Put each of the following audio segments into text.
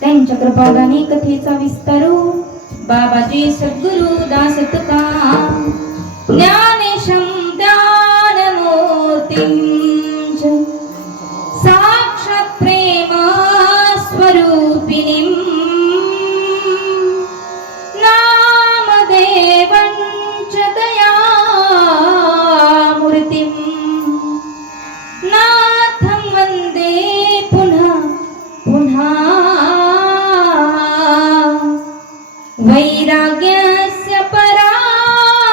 त्यांच्या कृपादानी कथेचा विस्तारू बाबाजी सद्गुरु दास तुका ज्ञानेशं ज्ञानमूर्तिं साक्षात् प्रेम स्वरूपिणीं नामदेवं च दयामूर्तिं नाथं वन्दे पुनः पुनः वैराग्यस्य परामूर्तिं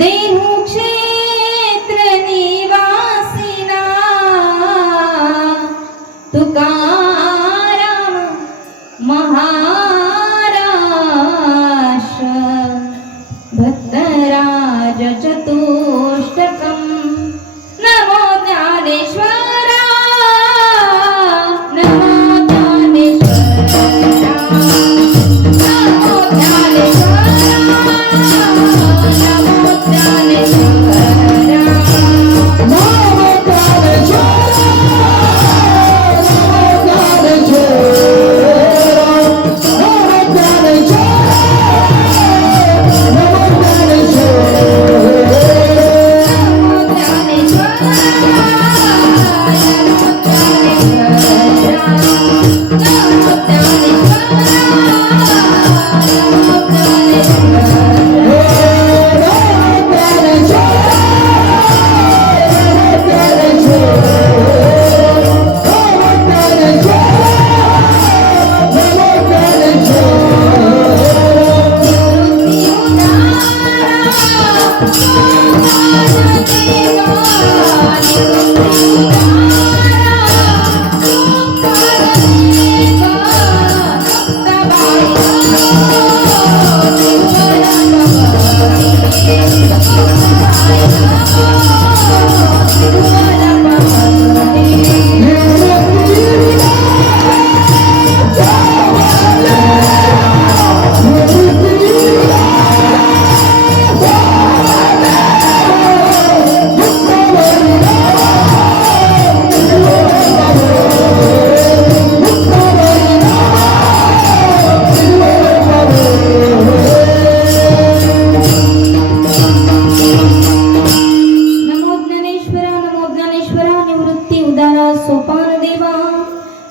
देहुक्षेत्र निवासिना तुकाराम महाराज भक्तराज चतुष्टकं नमो ज्ञानेश्वरा नमो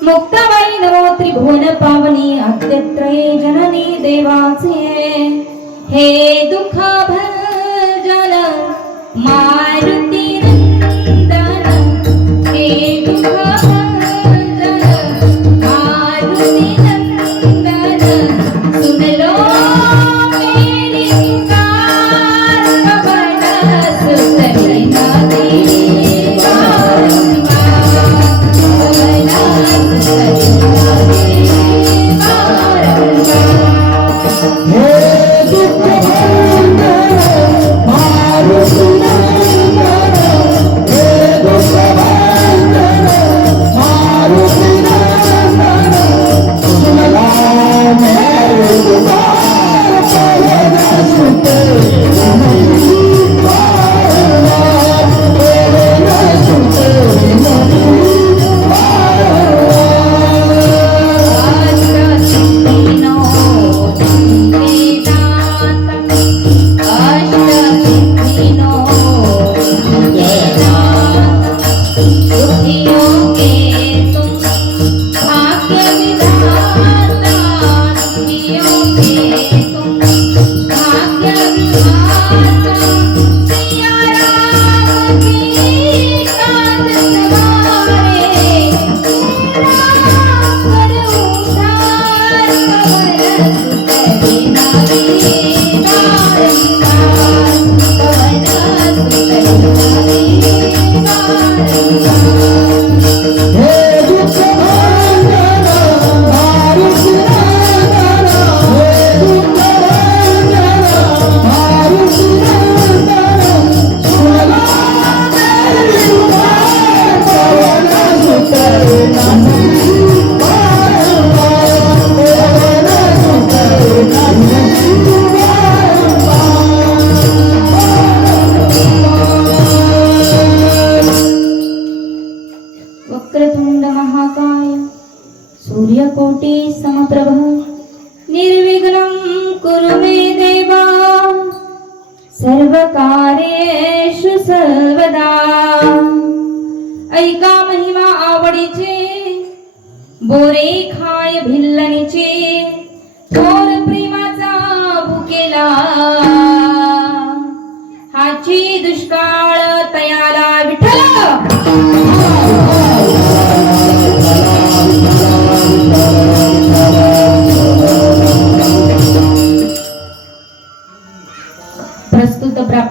मुक्ताबाई नमो त्रिभुवन पावनी आद्यत्रये जननी देवाचे हे दुःख भंजन मारुती नंदन हे दुःख भंजन मारुती नंदन सुन लो मेरी पुकार कवन सुतली नदी हे दुःख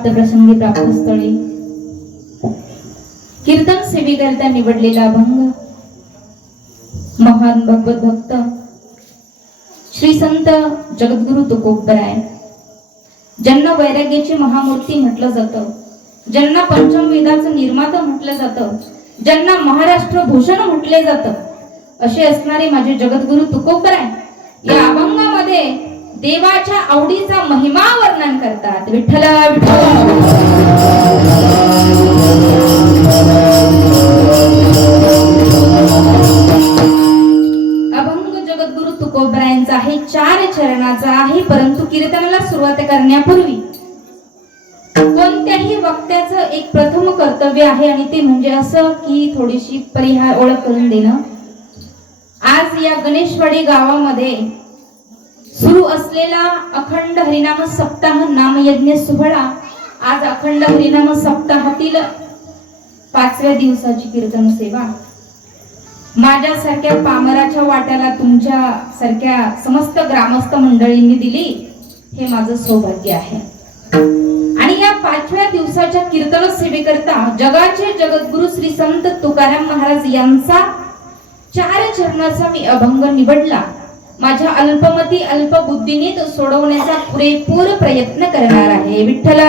प्राप्त प्रसंगी प्राप्त स्थळी कीर्तन सेवेकरिता निवडलेला अभंग महान भगवत भक्त श्री संत जगद्गुरु तुकोबराय, ज्यांना वैराग्याची महामूर्ती म्हटलं जातं, ज्यांना पंचम वेदाचं निर्माता म्हटलं जातं, ज्यांना महाराष्ट्र भूषण म्हटले जातं, असे असणारे माझे जगद्गुरु तुकोबराय या अभंगामध्ये देवाच्या आवडीचा महिमा वर्णन करतात. विठ्ठल अभंग जगद्गुरु तुकोबरायांचा आहे, 4 चरणाचा आहे. परंतु कीर्तनाला सुरुवात करण्यापूर्वी कोणत्याही वक्त्याचं एक प्रथम कर्तव्य आहे आणि ते म्हणजे असं की थोडीशी ओळख करून देणं. आज या गणेशवाडी गावामध्ये सुरू असलेला अखंड हरिनाम सप्ताह नामयज्ञ सोहळा, आज अखंड हरिनाम सप्ताहातील 5व्या दिवसाची कीर्तन सेवा माझ्यासारख्या पामराच्या वाट्याला तुमच्या सारख्या समस्त ग्रामस्थ मंडळींनी दिली, हे माझं सौभाग्य आहे. आणि या 5व्या दिवसाच्या कीर्तन सेवेकरता जगाचे जगद्गुरु श्री संत तुकाराम महाराज यांचा 4 चरणाचा मी अभंग निवडला. माझ्या अल्पमती अल्पबुद्धीने तो सोडवण्याचा पुरेपूर प्रयत्न करणार आहे. विठ्ठल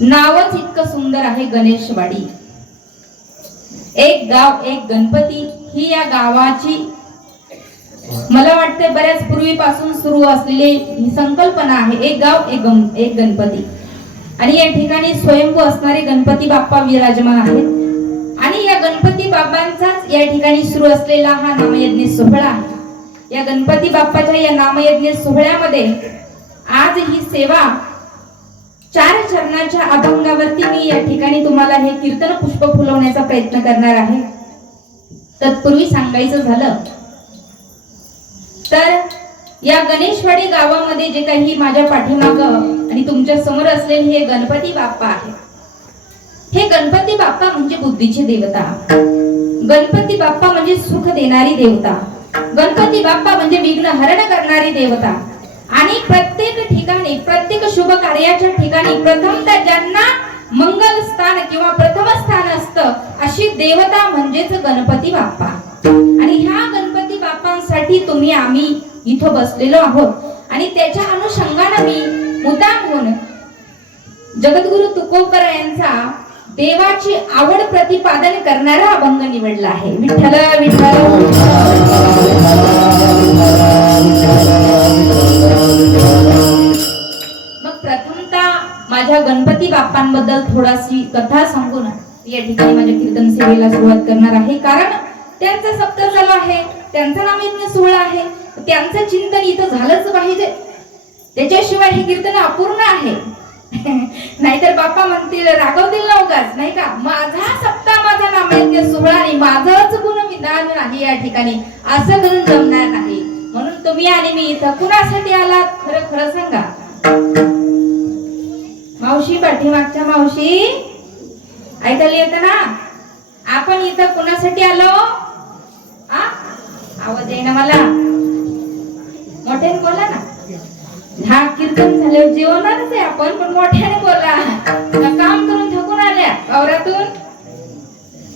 नावच इतकं सुंदर आहे गणेशवाडी. एक गाव एक गणपती ही या गावाची मला वाटते बऱ्याच पूर्वीपासून सुरू असलेली ही संकल्पना आहे. एक गाव एक गणपती. आणि या ठिकाणी स्वयंभू असणारे गणपती बाप्पा विराजमान आहेत आणि या गणपती बाप्पांचाच या ठिकाणी सुरू असलेला हा नामयज्ञ सोहळा आहे. या गणपती बाप्पाच्या या नामयज्ञ सोहळ्यामध्ये आज ही सेवा 4 चरणाच्या अभंगावरती मी या ठिकाणी तुम्हाला हे कीर्तन पुष्प फुलवण्याचा प्रयत्न करणार आहे. तत्पूर्वी सांगायचं झालं तर या गणेशवाडी गावामध्ये जे काही माझ्या पाठीमाग आणि तुमच्या समोर असलेले हे गणपती बाप्पा आहे, हे गणपती बाप्पा म्हणजे बुद्धीची देवता, गणपती बाप्पा म्हणजे सुख देणारी देवता, गणपती बाप्पा म्हणजे विघ्न हरण करणारी देवता. आणि प्रत्येक ठिकाणी प्रत्येक शुभ कार्याच्या ठिकाणी प्रथमतः ज्यांना मंगल स्थान किंवा प्रथम स्थान असतं अशी देवता म्हणजेच गणपती बाप्पा. आणि ह्या गणपती बाप्पांसाठी तुम्ही आम्ही इथं बसलेलो आहोत आणि त्याच्या अनुषंगाने मी मुद्दाम होऊन जगद्गुरु तुकोबरायांचा देवाची आवड प्रतिपादन करणारा अभंग निवडला आहे. विठ्ठल विठ्ठल. मग प्रथमतः माझ्या गणपती बाप्पांबद्दल थोडीशी कथा सांगून या ठिकाणी माझ्या कीर्तन सेवेला सुरुवात करणार आहे. कारण त्यांचा सप्ताह चालू आहे, त्यांचा नामयज्ञ सोहळा आहे, त्यांचं चिंतन इथं झालंच पाहिजे, त्याच्याशिवाय हे कीर्तन अपूर्ण आहे. नाहीतर बाप्पा म्हणतील रागवतील नवकाच नाही का, माझा सप्ताह माझा नामयज्ञ सोहळा आणि माझाच गुणविधान नाही या ठिकाणी, असं करून जमणार नाही. म्हणून तुम्ही आणि मी इथं कुणासाठी आलात खरं खरं सांगा. मावशी, पाठीमागच्या मावशी ऐकायला येतं ना, आपण इथं कुणासाठी आलो? आवाज येईना मला, मोठ्याने बोला ना. हा कीर्तन झाल्यावर जेवणारच आहे आपण, पण मोठ्याने बोला. काम करून थकून आल्या वावरातून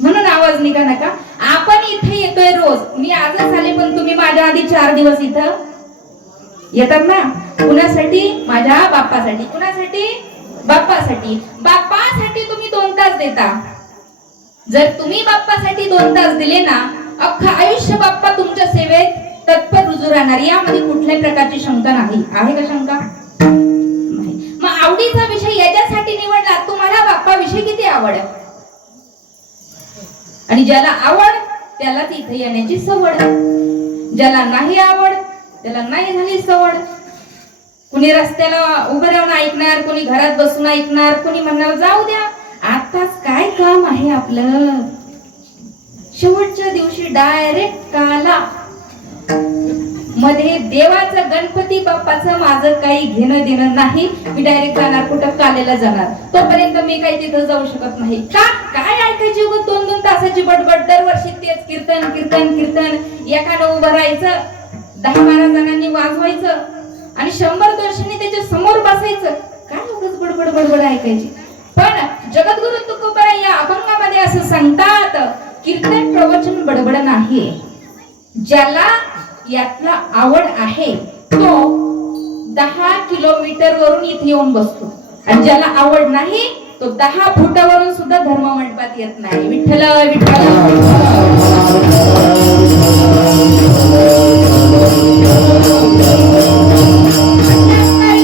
म्हणून आवाज निघा नका. आपण इथे येतोय रोज, मी आजच आले पण तुम्ही माझ्या आधी 4 दिवस इथं येतात ना. कुणासाठी? माझ्या बाप्पासाठी. कुणासाठी? बाप्पासाठी. बाप्पासाठी तुम्ही 2 तास देता. जर तुम्ही बाप्पासाठी 2 तास दिले ना, अख्खं आयुष्य बाप्पा तुमच्या सेवेत तत्पर रुजू राहणार, यामध्ये कुठल्याही प्रकारची शंका नाही. आहे का शंका? नाही. मग आवडीचा विषय याच्यासाठी निवडला, तुम्हाला बाप्पाविषयी किती आवड, आणि ज्याला आवड त्यालाच इथे येण्याची सवड, ज्याला नाही आवड त्याला नाही झाली सवड. कुणी रस्त्याला उभं राहून ऐकणार, कुणी घरात बसून ऐकणार, कुणी म्हणणार जाऊ द्या आताच काय काम आहे आपलं. शेवटच्या दिवशी डायरेक्ट काला मध्ये देवाचं गणपती बाप्पाचं माझं काही घेणं देणं नाही. मी डायरेक्ट जाणार कुठं कालेला जाणार. तोपर्यंत मी काही तिथं जाऊ शकत नाही. का काय ऐकायची उगाच 2-2 तासाची बडबड. दरवर्षी तेच कीर्तन कीर्तन कीर्तन. एकानं उभं राहायचं, 10-12 जणांनी वाजवायचं आणि 100-200 त्याच्या समोर बसायचं. काय उगाच बडबड बडबड ऐकायची. पण जगद्गुरु तुकोबाराय या अभंगामध्ये असं सांगतात, कीर्तन प्रवचन बडबड नाही. ज्याला यातला आवड आहे तो 10 किलोमीटर वरून इथे येऊन बसतो आणि ज्याला आवड नाही तो 10 फुटावरून सुद्धा धर्म मंडपात येत नाही. विठ्ठल विठ्ठल.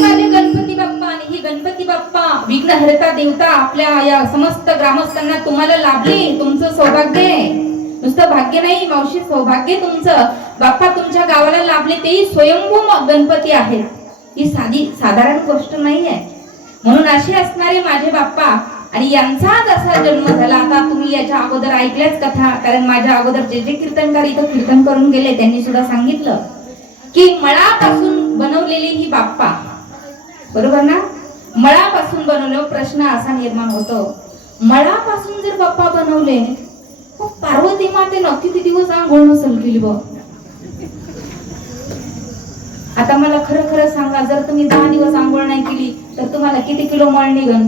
माझे गणपती बाप्पा आणि ही गणपती बाप्पा विघ्नहर्ता देवता आपल्या या समस्त ग्रामस्थांना तुम्हाला लाभली. तुमचं सौभाग्य आहे. नुसतं भाग्य नाही मावशी, सौभाग्य तुमचं. बाप्पा तुमच्या गावाला लाभले, तेही स्वयंभू गणपती आहेत. ही साधारण गोष्ट नाही आहे. म्हणून असे असणारे माझे बाप्पा आणि यांचा जसा जन्म झाला. आता तुम्ही याच्या अगोदर ऐकल्याच कथा, कारण माझ्या अगोदर जे जे कीर्तनकार इथं कीर्तन करून गेले त्यांनी सुद्धा सांगितलं की मळापासून बनवलेली ही बाप्पा, बरोबर ना? मळापासून बनवलं. प्रश्न असा निर्माण होतो, मळापासून जर बाप्पा बनवले पार्वती मातेनं किती दिवस आंघोळ नसेल केली बघ. आता मला खरं खरं सांगा, जर तुम्ही 10 दिवस आंघोळ नाही केली तर तुम्हाला किती किलो मळ निघन?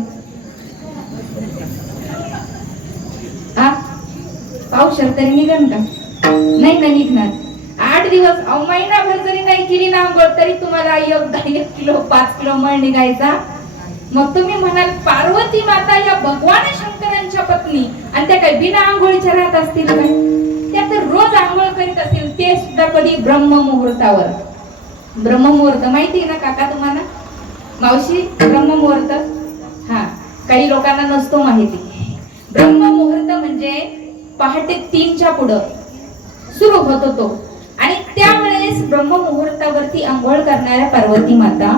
पावशेर तरी निघन का? नाही ना निघणार. 8 दिवस महिनाभर जरी नाही केली ना आंघोळ तरी तुम्हाला 1 किलो 5 किलो मळ निघायचा. मग तुम्ही म्हणाल पार्वती माता या भगवान शंकरांच्या पत्नी आणि त्या काही बिना आंघोळीच्या राहत असतील काय? त्या तर रोज आंघोळ करीत असतील, ते सुद्धा कधी ब्रह्ममुहूर्तावर. ब्रह्ममुहूर्त माहिती ना काका तुम्हाला? मावशी ब्रह्ममुहूर्त हा काही लोकांना नसतो माहिती. ब्रह्ममुहूर्त म्हणजे पहाटे 3च्या पुढं सुरू होतो तो. आणि त्यावेळेस ब्रह्ममुहूर्तावरती आंघोळ करणाऱ्या पार्वती माता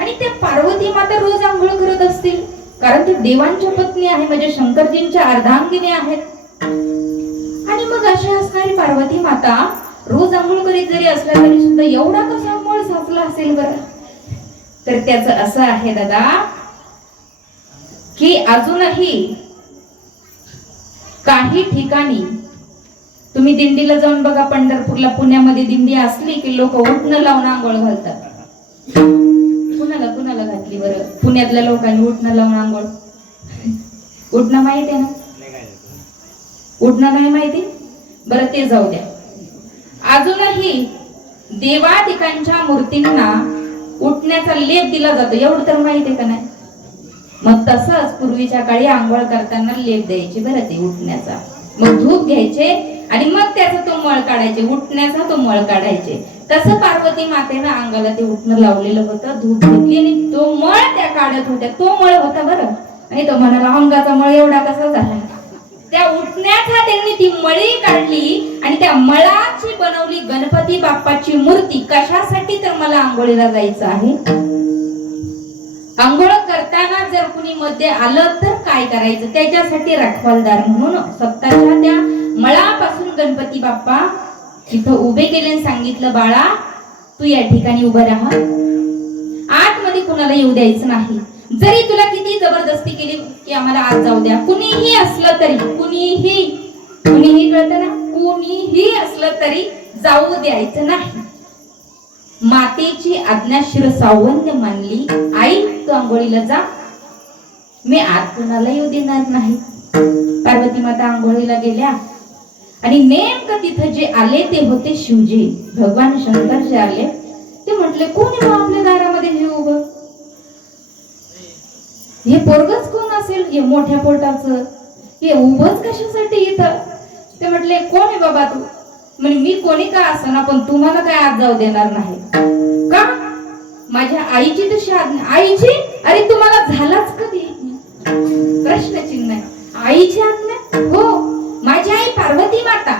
आणि त्या पार्वती माता रोज आंघोळ करत असतील, कारण ती देवांच्या पत्नी आहे, म्हणजे शंकरजींच्या अर्धांगिनी आहेत. आणि मग अशा असणारी पार्वती माता रोज आंघोळ करीत जरी असल्या तरी सुद्धा एवढा कसा मळ साचला असेल बरं? तर त्याचं असं आहे दादा की अजूनही काही ठिकाणी तुम्ही दिंडीला जाऊन बघा. पंढरपूरला, पुण्यामध्ये दिंडी असली की लोक उठणं लावून आंघोळ घालतात. कुणाला घातली बरं? पुण्यातल्या लोकांनी उठणं लावून आंघोळ. उठणं माहिती आहे ना? उठणं नाही माहिती? बरं ते जाऊ द्या. अजूनही देवादिकांच्या मूर्तींना उठण्याचा लेप दिला जातो, एवढं तर माहिती आहे का नाही? मग तसंच पूर्वीच्या काळी आंघोळ करताना लेप द्यायचे बरं ते उठण्याचा. मग धूप घ्यायचे आणि मग त्याचा तो मळ काढायचे, उठण्याचा तो मळ काढायचे. तसं पार्वती मातेनं अंगाला ते उठणं लावलेलं होतं. धूप घेतली आणि तो मळ त्या काढत होत्या. तो मळ होता बरं. आणि तो म्हणाला अंगाचा मळ एवढा कसा झाला? त्या उठण्याचा त्यांनी ती मळी काढली आणि त्या मळाची बनवली गणपती बाप्पाची मूर्ती. कशासाठी? तर मला आंघोळीला जायचं आहे. आंघोळ करताना जर कुणी मध्ये आलं तर काय करायचं? त्याच्यासाठी रखवालदार म्हणून स्वतःच्या त्या मळापासून गणपती बाप्पा तिथं उभे केले आणि सांगितलं, बाळा तू या ठिकाणी उभं राहा, आतमध्ये कुणाला येऊ द्यायचं नाही. जरी तुला किती जबरदस्ती केली की आम्हाला आत जाऊ द्या, कुणीही असलं तरी, कुणीही कळतं ना, कुणीही असलं तरी जाऊ द्यायचं नाही. मातेची आज्ञा शिरसावंत मानली. आई तू आंघोळीला जा, मी आत कुणाला येऊ देणार नाही. पार्वती माता आंघोळीला गेल्या आणि नेमकं तिथं जे आले ते होते शिवजी, भगवान शंकर जे आले. ते म्हटले कोण आहे आपल्या दारामध्ये हे उभं? हे पोरगच कोण असेल? हे मोठ्या पोटाचं, हे उभंच कशासाठी इथं? ते म्हटले कोण आहे बाबा तू? म्हणजे मी कोणी का असना पण तुम्हाला काय आत जाऊ देणार नाही. का? माझ्या आईची तशी आज्ञा. आईची? अरे तुम्हाला झालाच कधी? प्रश्नचिन्ह. आईची आज्ञा? हो, माझी आई पार्वती माता.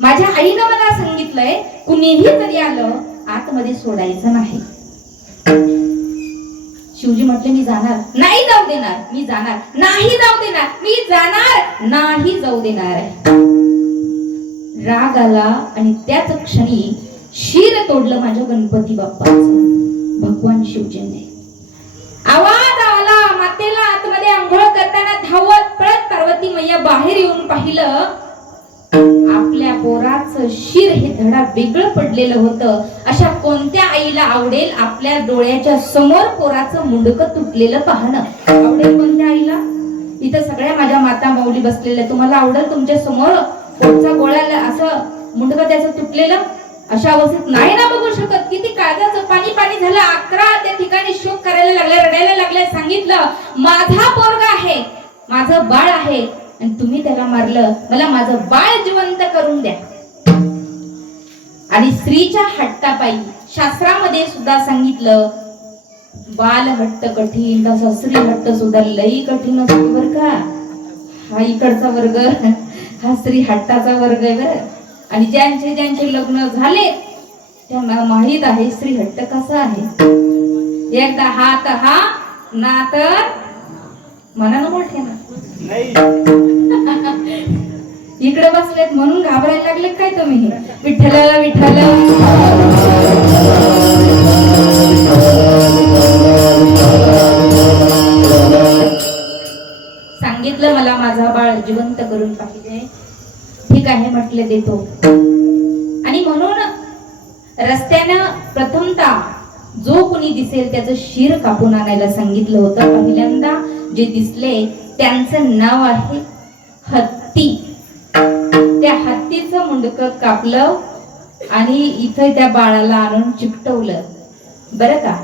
माझ्या आईनं मला सांगितलंय कुणीही जरी आलं आतमध्ये सोडायचं नाही. शिवजी म्हटले मी जाणार नाही, जाऊ देणार, मी जाणार नाही, जाऊ देणार, मी जाणार नाही, जाऊ देणार. राग आला आणि त्याच क्षणी शिर तोडलं माझ्या गणपती बाप्पाचं भगवान शिवजीने. आवाज आला, मातेला आतमध्ये आंघोळ करताना धावत पळत पार्वती मैया बाहेर येऊन पाहिलं, आपल्या पोराचं शिर हे धडा वेगळं पडलेलं होतं. अशा कोणत्या आईला आवडेल आपल्या डोळ्याच्या समोर पोराचं मुंडकं तुटलेलं पाहणं? आवडेल कोणत्या आईला? इथं सगळ्या माझ्या माता माऊली बसलेल्या, तुम्हाला आवडेल तुमच्या समोर पोटचा गोळ्याला असं मुंडकं त्याचं तुटलेलं? अशा अवस्थेत नाही ना बघू शकत. किती काळजाचं पाणी पाणी झालं. 11 त्या ठिकाणी शोक करायला लागले, रडायला लागले. सांगितलं, माझा पोरगा आहे, माझं बाळ आहे आणि तुम्ही त्याला मारलं, मला माझं बाळ जिवंत करून द्या. आणि स्त्रीच्या हट्टापायी शास्त्रामध्ये सुद्धा सांगितलं, बाल हट्ट कठीण तसा स्त्री हट्ट सुद्धा लई कठीण असतो बर का. हा इकडचा वर्ग, हा स्त्री हट्टाचा वर्ग आहे बर. आणि ज्यांचे लग्न झाले त्यांना माहित आहे स्त्री हट्ट कसा आहे. एकदा हात हा ना तर मनानं मोठे ना. इकडे बसलेत म्हणून घाबरायला लागले काय तुम्ही? विठ्ठल विठ्ठल सांगितलं, मला माझा बाळ जिवंत करून पाहिजे. ठीक आहे म्हटले, देतो. आणि म्हणून रस्त्यानं प्रथमतः जो कोणी दिसेल त्याचं शिर कापून आणायला सांगितलं होतं. पहिल्यांदा जे दिसले त्यांचं नाव आहे हत्ती. त्या हत्तीचं मुंडकं कापलं आणि इथं त्या बाळाला आणून चिकटवलं बरं का.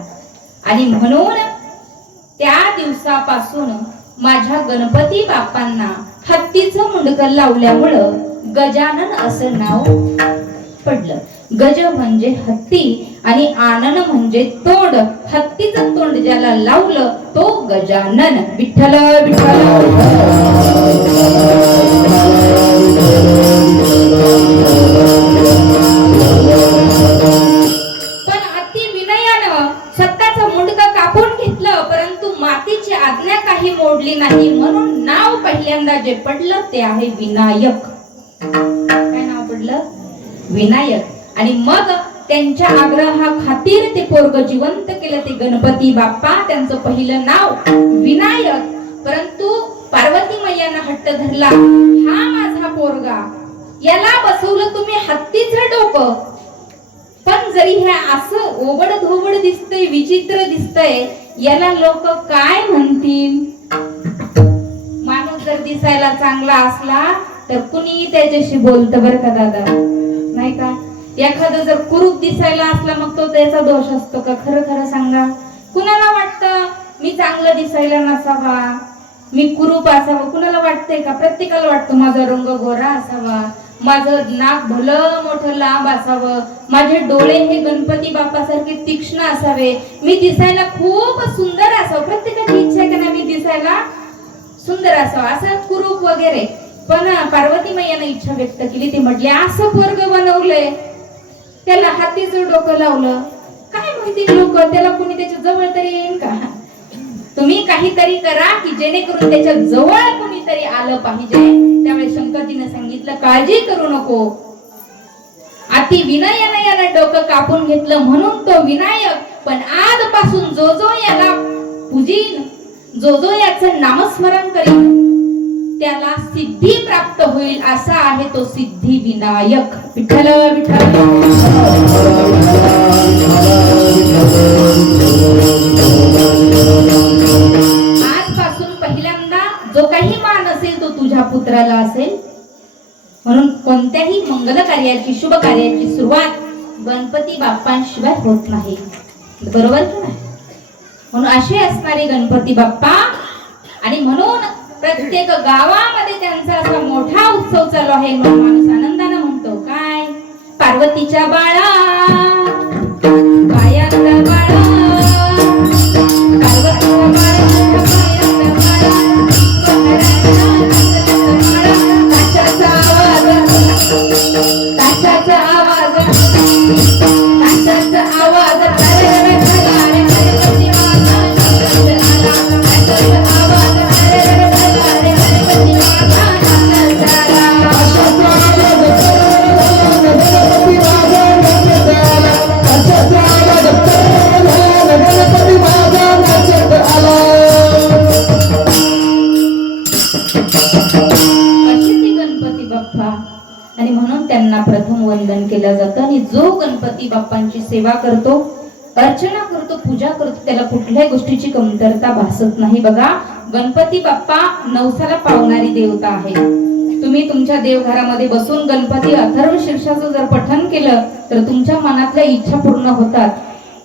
आणि म्हणून त्या दिवसापासून माझ्या गणपती बाप्पांना हत्तीचं मुंडकं लावल्यामुळं गजानन असं नाव पडलं. गज म्हणजे हत्ती आणि आनन म्हणजे तोंड. हत्तीचं तोंड ज्याला लावलं तो गजानन. विठ्ठल विठ्ठल. पण अति विनयानं स्वतःचं मुंडकं कापून घेतलं, परंतु मातीची आज्ञा काही मोडली नाही. म्हणून नाव पहिल्यांदा जे पडलं ते आहे विनायक. काय नाव पडलं? विनायक. आणि मग त्यांच्या आग्रहा खातीर ते पोरग जिवंत केलं, ते गणपती बाप्पा. त्यांचं पहिलं नाव विनायक. परंतु पार्वती मैयानं हट्ट धरला, हा माझा पोरगा, याला बसवलं तुम्ही हत्तीचं डोकं. पण जरी हे असं ओबड धोबड दिसतंय, विचित्र दिसतंय, याला लोक काय म्हणतील? माणूस जर दिसायला चांगला असला तर कुणी त्याच्याशी बोलतं बरं का दादा, नाही का? एखादं जर कुरूप दिसायला असला मग तो त्याचा दोष असतो का? खरं खरं सांगा. कुणाला वाटतं मी चांगलं दिसायला नसावा, मी कुरूप असावं? कुणाला वाटतंय का? प्रत्येकाला वाटतं माझा रंग गोरा असावा, माझं नाक भलं मोठं लांब असावं, माझे डोळे हे गणपती बाप्पासारखे तीक्ष्ण असावे, मी दिसायला खूप सुंदर असावं. प्रत्येकाची इच्छा आहे का ना मी दिसायला सुंदर असावं, असं कुरूप वगैरे. पण पार्वती मैयाने इच्छा व्यक्त केली. ती म्हटली, असं पोरग बनवलंय, त्याला हातीचं डोकं लावलं, काय म्हणतील लोक? त्याला कुणी त्याच्या जवळ तरी येईल का? तुम्ही काहीतरी करा की जेणेकरून त्याच्या जवळ कुणीतरी आलं पाहिजे. त्यामुळे शंकरजीने सांगितलं, काळजी करू नको. अति विनयाने यानं डोकं कापून घेतलं म्हणून तो विनायक. पण आजपासून जो जो याला पूजीन, जो जो याचं नामस्मरण करीन, त्याला सिद्धी प्राप्त होईल, असा आहे तो सिद्धी विनायक. विठ्ठल विठ्ठल. आजपासून पहिल्यांदा जो काही मान असेल तो तुझ्या पुत्राला असेल. म्हणून कोणत्याही मंगल कार्याची, शुभ कार्याची सुरुवात गणपती बाप्पांशिवाय होत नाही, बरोबर की नाही? म्हणून असे असणारे गणपती बाप्पा. आणि म्हणून प्रत्येक गावामध्ये त्यांचा असा मोठा उत्सव चालू आहे. माणूस आनंदाने म्हणतो, काय? पार्वतीच्या बाळा पायात बाळा, पार्वतीच्या बाळा पायात बाळा, ताशाचा आवाज, ताशाचा आवाज, ताशाचा आवाज, गणपतींना प्रथम वंदन केलं जातं आणि जो गणपती बाप्पांची सेवा करतो, अर्चना करतो, पूजा करतो, त्याला कुठल्याही गोष्टीची कमतरता भासत नाही. बघा, गणपती बाप्पा नवसाला पावणारी देवता आहे. तुम्ही तुमच्या देवघरामध्ये बसून गणपती अथर्व शीर्षाचं जर पठण केलं तर तुमच्या मनातल्या इच्छा पूर्ण होतात.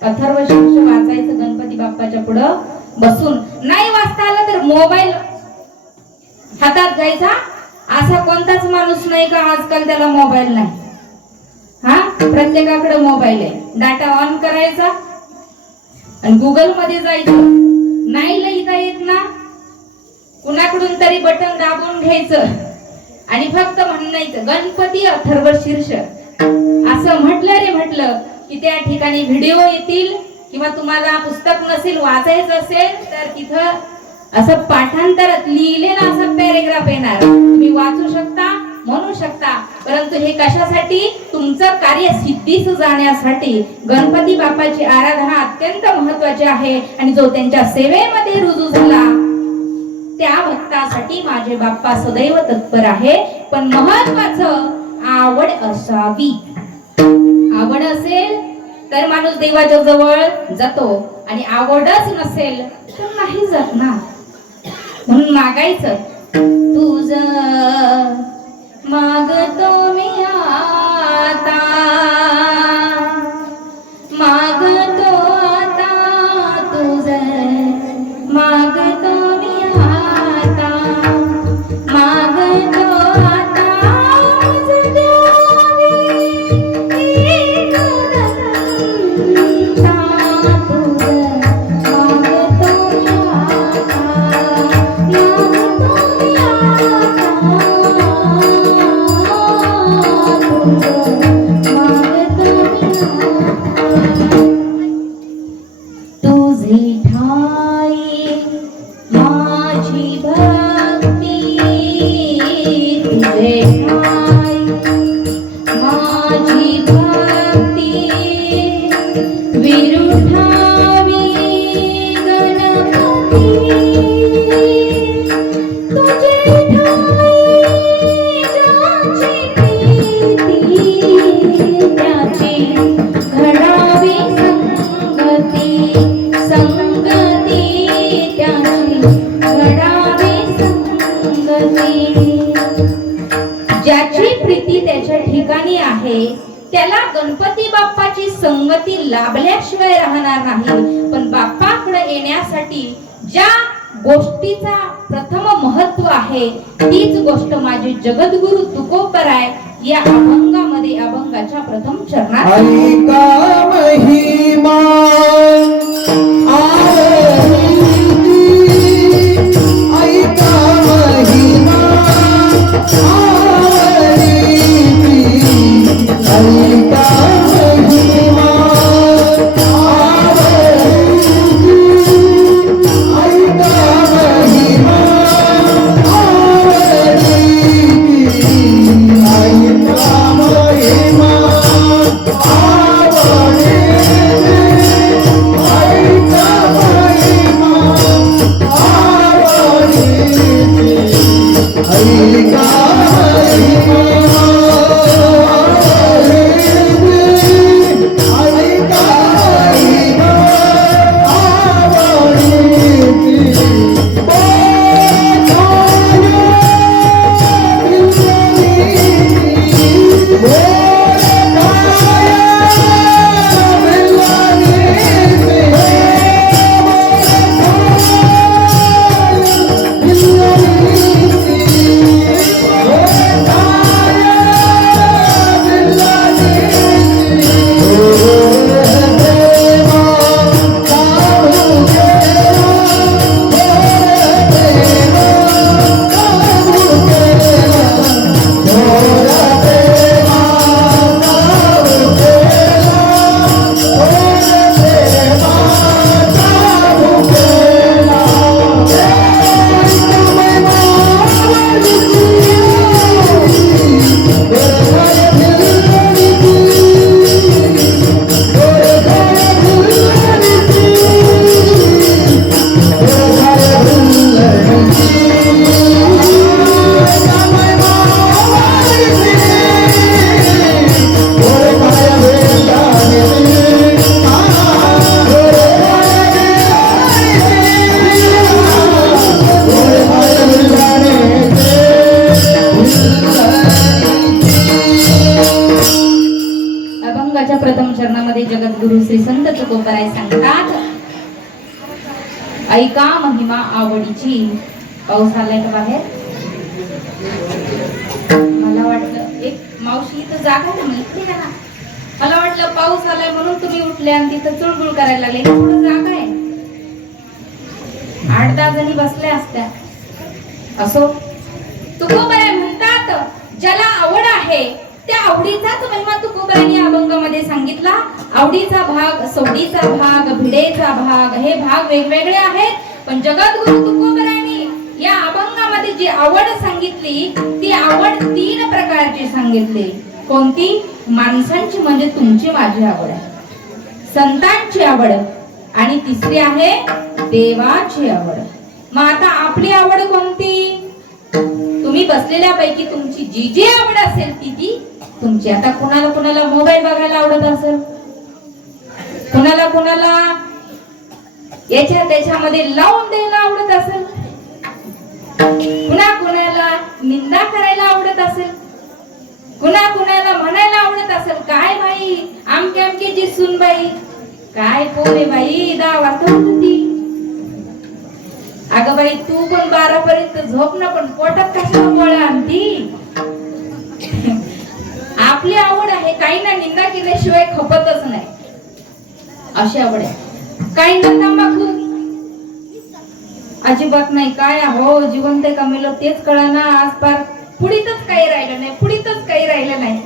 अथर्व शीर्ष वाचायचं गणपती बाप्पाच्या पुढं बसून. नाही वाचता आलं तर मोबाईल हातात घ्यायचा. असा कोणताच माणूस नाही का आजकाल त्याला मोबाईल नाही. हा, प्रत्येकाकडे मोबाईल आहे. डाटा ऑन करायचा आणि गुगल मध्ये जायचं. नाही लिहिता येत ना, कुणाकडून तरी बटन दाबून घ्यायचं आणि फक्त म्हणायचं गणपती अथर्व शीर्ष. असं म्हटलं की त्या ठिकाणी व्हिडिओ येतील किंवा तुम्हाला पुस्तक नसेल वाचायचं असेल तर तिथं असं पाठांतरात लिहिले ना असा पॅरेग्राफ येणार. तुम्ही वाचू शकता, म्हणू शकता. परंतु हे कशासाठी? तुमचं कार्य सिद्धीस जाण्यासाठी. गणपती बाप्पाची आराधना अत्यंत महत्त्वाची आहे आणि जो त्यांच्या सेवेमध्ये रुजू झाला त्या भक्तासाठी माझे बाप्पा सदैव तत्पर आहे. पण महत्त्वाचं आवड असावी. आवड असेल तर माणूस देवाच्या जवळ जातो आणि आवडच नसेल तर नाही जात ना. म्हणून मागायचं, तुझं मागतो मी आता, मागतो आता, तुझं मागतो मी आता, मागतो आता, ज्याची प्रीती त्याच्या ठिकाणी आहे त्याला गणपती बाप्पाची संगती लाभल्याशिवाय राहणार नाही. पण बाप्पाकडे येण्यासाठी ज्या गोष्टीचा प्रथम महत्व आहे तीच गोष्ट माझे जगद्गुरु तुकोबराय या अभंगामध्ये अभंगाच्या प्रथम चरणात I जगद्गुरु श्री संत तुकोबराय सांगतात, ऐका महिमा आवडीची. पाऊस आलाय का बाहेर? मला वाटलं एक मावशी इथं जागा ना, मी इथे ना, मला वाटलं पाऊस आलाय म्हणून तुम्ही उठले आणि तिथं चुळबुळ करायला लागले. थोडं जागा आहे, 8-10 जणी बसल्या असत्या. असो, तुकोबराय म्हणतात, ज्याला आवड आहे त्या आवडीचाच महिमा तुकोबरायांनी अभंगामध्ये सांगितला. आवडीचा भाग, सवडीचा भाग, भिडेचा भाग, हे भाग वेगवेगळे आहेत, पण जगद्गुरु तुकोबरायांनी या अभंगामध्ये जी आवड सांगितली ती आवड 3 प्रकारची सांगितली. कोणती? माणसांची म्हणजे तुमची माझी आवड आहे, संतांची आवड, आणि तिसरी आहे देवाची आवड. मग आता आपली आवड कोणती? तुम्ही बसलेल्या पैकी तुमची जी जी आवड असेल ती तुमची. आता कुणाला कुणाला मोबाईल बघायला आवडत असेल, कुणाला कुणाला याच्या त्याच्यामध्ये लावून द्यायला आवडत असेल, कुणा कुणाला निंदा करायला आवडत असेल, कुणा कुणाला म्हणायला आवडत असेल, काय बाई आमके आमकेची सूनबाई, काय पोरे बाई 10 वाजता होती. अगं बाई तू पण 12 पर्यंत झोप ना, पण पोटात कशाला गोळा आणती. आपली आवड आहे, काही ना निंदा केल्याशिवाय खपतच नाही, अशी आवड आहे. काही ना तंबाखू अजिबात नाही. काय हो जिवंत का मेलो तेच कळना. आज पार पुढीतच काही राहिलं नाही, पुढीतच काही राहिलं नाही.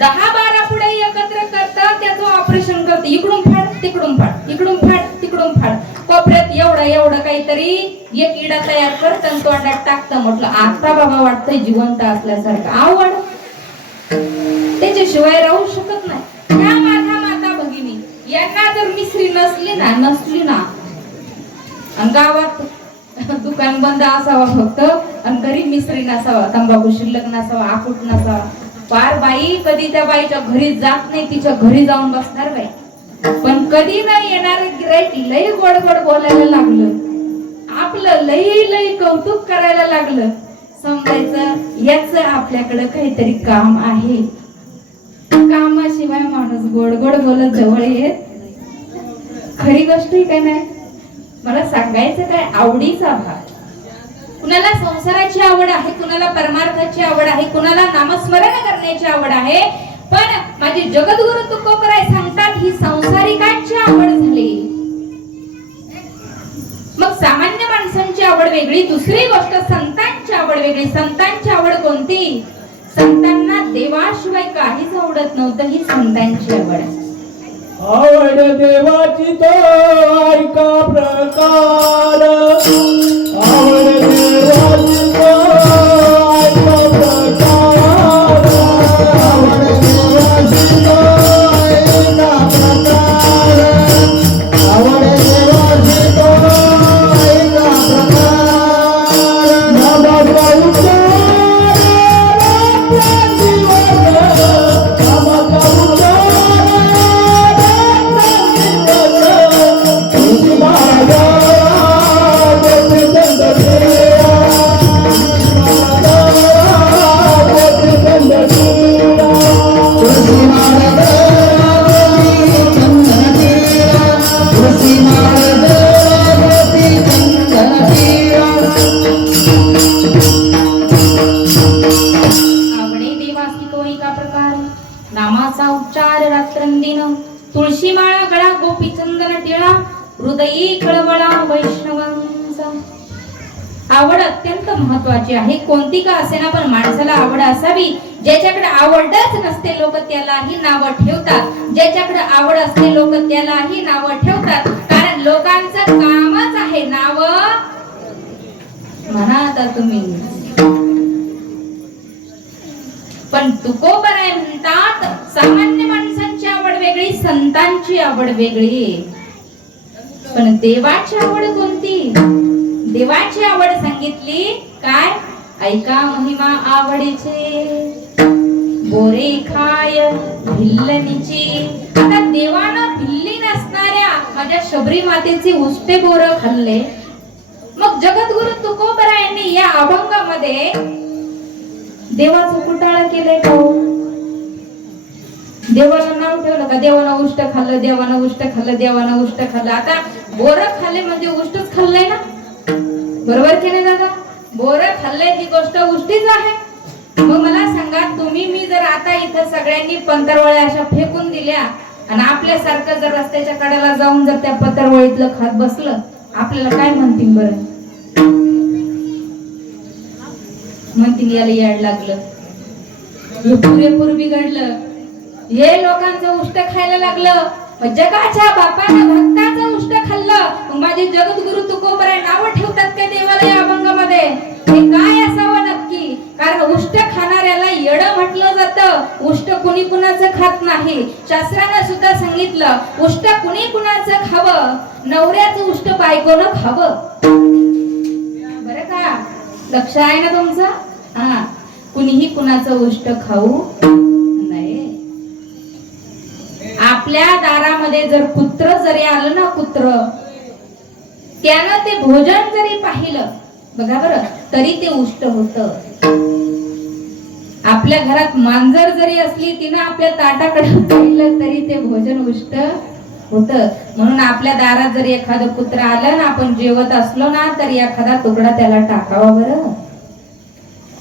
10-12 पुढे एकत्र करतात, त्याचं ऑपरेशन करतात. इकडून फाड तिकडून फाड, इकडून फाड तिकडून फाड, कोपऱ्यात एवढं काहीतरी एक इडा तयार करत आणि तोंडात टाकतं. म्हटलं आता बाबा वाटतंय जिवंत असल्यासारखं. आवड त्याच्याशिवाय राहू शकत नाही. ह्या माझ्या माता भगिनी यांना जर मिसरी नसली ना आणि गावात दुकान बंद असावा फक्त आणि घरी मिसरी नसावा, तंबाखू शिल्लक नसावा, आकूट नसावा, पार बाई कधी त्या बाईच्या घरी जात नाही, तिच्या घरी जाऊन बसणार बाई. पण कधी नाही येणार गिराईक लई गोड गोड बोलायला लागलं, आपलं लई कौतुक करायला लागलं, समजायचं याच आपल्याकडे काहीतरी काम आहे. कामाशिवाय माणूस गोड गोड बोलत जवळ येत. खरी गोष्ट ही काय नाही. मला सांगायचं काय, आवडीचा भाग. कुणाला संसाराची आवड आहे, कुणाला परमार्थाची आवड आहे, कुणाला नामस्मरण करण्याची आवड आहे, पण माझे जगद्गुरु तुकोबराय सांगतात ही संसारिकांची आवड झाली. मग सामान्य माणसांची आवड वेगळी, दुसरी गोष्ट संतांची आवड वेगळी. संतांची आवड कोणती? संतांना देवाशिवाय काहीच आवडत नव्हतं, ही संतांची आवड. आवड देवाची तो ऐका प्रकार, आवड देवाची तो ऐका प्रकार, आवड देवाची तो ऐका प्रकार, आवड देवाची तो ऐका प्रकार. नामाचा उच्चार रात्रंदिन, तुळशी माळा गळा गोपी चंदन टिळा, हृदयी कळवळा वैष्णवांचा. आवड अत्यंत महत्वाची आहे, कोणती का असेना, पण माणसाला आवड असावी. ज्याच्याकडे आवडच नसते लोक त्यालाही नाव ठेवतात, ज्याच्याकडे आवड असते लोक त्यालाही नाव ठेवतात. कारण लोकांचं कामच आहे नाव म्हणा आता तुम्ही. पण तुकोबराय म्हणतात सामान्य माणसांची आवड वेगळी, संतांची आवड वेगळी. पण देवाची आवड कोणती? देवाची आवड सांगितली काय? ऐका महिमा आवडीचे, बोरे खाय भिल्लनीची. आता देवानं भिल्ली नसणाऱ्या माझ्या शबरी मातेचे उष्टे बोर खाल्ले. मग जगद्गुरु तुकोबरायांनी या अभंगामध्ये देवाचं कुटाळा केलंय का? देवाला नाव ठेवलं का देवानं उष्ट खाल्लं, देवानं उष्ट खाल्लं, देवानं उष्ट खाल्लं. आता बोरं खाल्ले म्हणजे उष्टच खाल्लंय ना, बरोबर की नाही दादा? बोरं खाल्ले ही गोष्ट उष्टीच आहे. मग मला सांगा, तुम्ही मी जर आता इथं सगळ्यांनी पंतरवळ्या अशा फेकून दिल्या आणि आपल्यासारखं जर रस्त्याच्या कडेला जाऊन जर त्या पंतरवळीतलं खात बसलं, आपल्याला काय म्हणतील बरं? म्हणतील याला याड लागलं, हे पुरेपूर बिघडलं, हे लोकांचं उष्ट खायला लागलं. मग जगाच्या बापानं भक्ताचं उष्ट खाल्लं, मग माझे जगद्गुरु तुकोबराय नाव ठेवतात का देवाला या अभंगामध्ये? हे काय असावं नक्की? कारण उष्ट खाणाऱ्याला येड म्हटलं जातं. उष्ट कुणी कुणाचं खात नाही. शास्त्रानं सुद्धा सांगितलं उष्ट कुणी कुणाचं खावं, नवऱ्याचं उष्ट बायकोनं खावं. बरं का? लक्ष आहे ना तुमचं? हा, कुणीही कुणाचं उष्ट खाऊ नाही. आपल्या दारामध्ये जर कुत्र जरी आलं ना, कुत्र, त्यानं ते भोजन जरी पाहिलं, बघा बरं, तरी ते उष्ट होत. आपल्या घरात मांजर जरी असली, तिनं आपल्या ताटाकडे पाहिलं तरी ते भोजन उष्ट होत. म्हणून आपल्या दारात जरी एखादं कुत्र आलं ना, आपण जेवत असलो ना, तर एखादा तुकडा त्याला टाकावा बरं.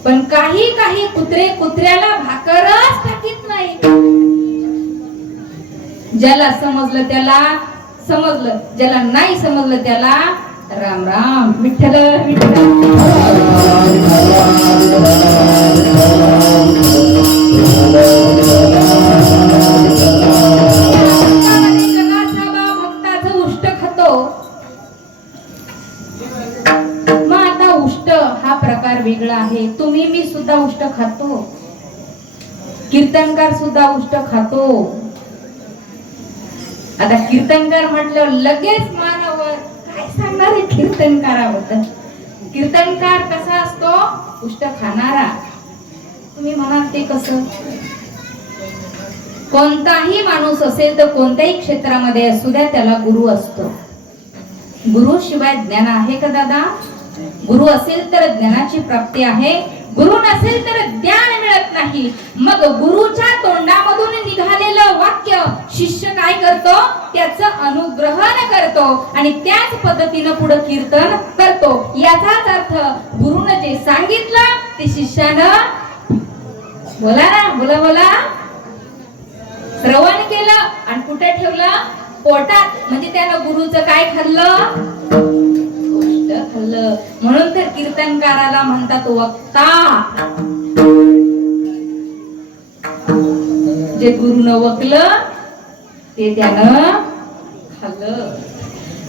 पण काही काही कुत्रे कुत्र्याला भाकरच टाकीत नाही. ज्याला समजलं त्याला समजलं, ज्याला नाही समजलं त्याला राम राम. विठ्ठल विठ्ठल. जगाचा बा भक्ताचं उष्ट खातो. मग आता उष्ट हा प्रकार वेगळा आहे. तुम्ही मी सुद्धा उष्ट खातो, कीर्तनकार सुद्धा उष्ट खातो. आता कीर्तनकार म्हटलं लगेच मानवर काय सांगणार आहे कीर्तनकाराबद्दल? कीर्तनकार कसा असतो? उष्ट खाणारा. तुम्ही म्हणाल ते कसं? कोणताही माणूस असेल तर कोणत्याही क्षेत्रामध्ये असू द्या, त्याला गुरु असतो. गुरु शिवाय ज्ञान आहे का दादा? गुरु असेल तर ज्ञानाची प्राप्ती आहे, गुरु नसेल तर ज्ञान मिळत नाही. मग गुरुच्या तोंडामधून निघालेलं वाक्य शिष्य काय करतो? त्याचं अनुग्रहण करतो आणि त्याच पद्धतीनं पुढे कीर्तन करतो. याचाच अर्थ गुरुनं जे सांगितलं ते शिष्यानं बोला ना, बोला बोला, श्रवण केलं आणि कुठे ठेवलं? पोटात. म्हणजे त्यानं गुरुचं काय खाल्लं? खाल्लं. म्हणून तर कीर्तनकाराला म्हणतात वक्ता. जे गुरुनं वकलं ते त्यानं खाल्लं.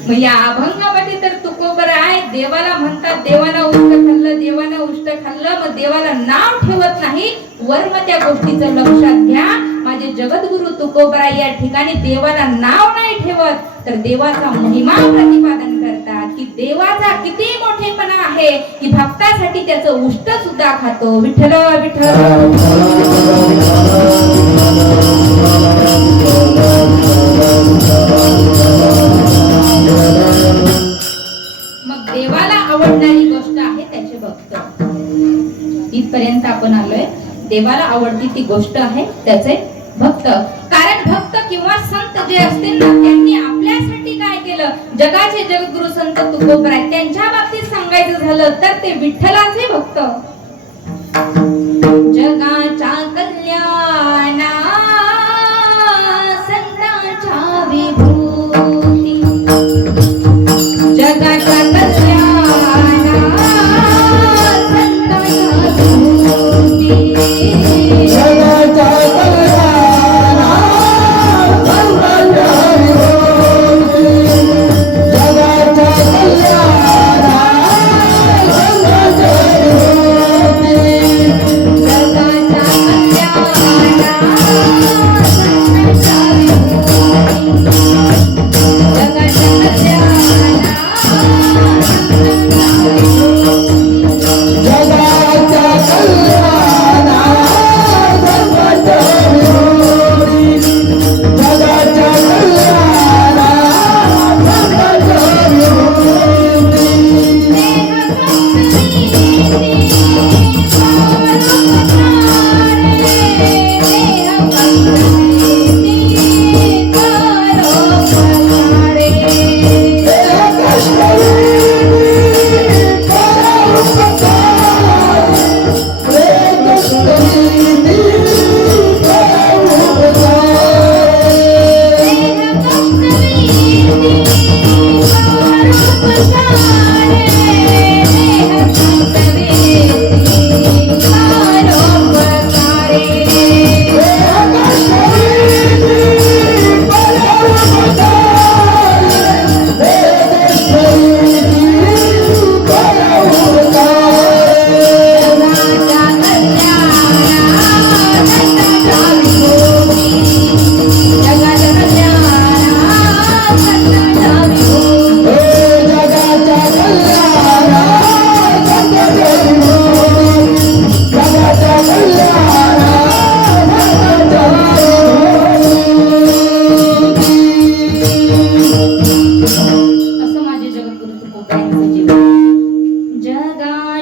मग या अभंगामध्ये तर तुकोबर आहे, देवाला म्हणतात देवानं उष्ट खाल्लं, देवानं उष्ट खाल्लं. मग देवाला नाव ठेवत नाही, वर मग त्या गोष्टीचं लक्षात घ्या. माझे जगद्गुरु तुकोबराय या ठिकाणी देवाला नाव नाही ठेवत, तर देवाचा महिमा प्रतिपादन करतात की देवाचा किती मोठेपणा आहे की भक्तासाठी त्याचं उष्ट सुद्धा खातो. विठ्ठल विठ्ठल. मग देवाला आवडणारी गोष्ट आहे त्याचे भक्त. इथपर्यंत आपण आलोय. देवाला आवडती ती गोष्ट आहे त्याचे भक्त. कारण भक्त किंवा संत जे असतील ना, त्यांनी आपल्यासाठी काय केलं? जगाचे जगद्गुरु संत तुकोबराय त्यांच्या बाबतीत सांगायचं झालं तर ते विठ्ठलाचे भक्त. जगाच्या कल्याणा संतांच्या विभूती, जगाच्या कल्याणा संतांच्या विभूती, जगाच्या जगाच्या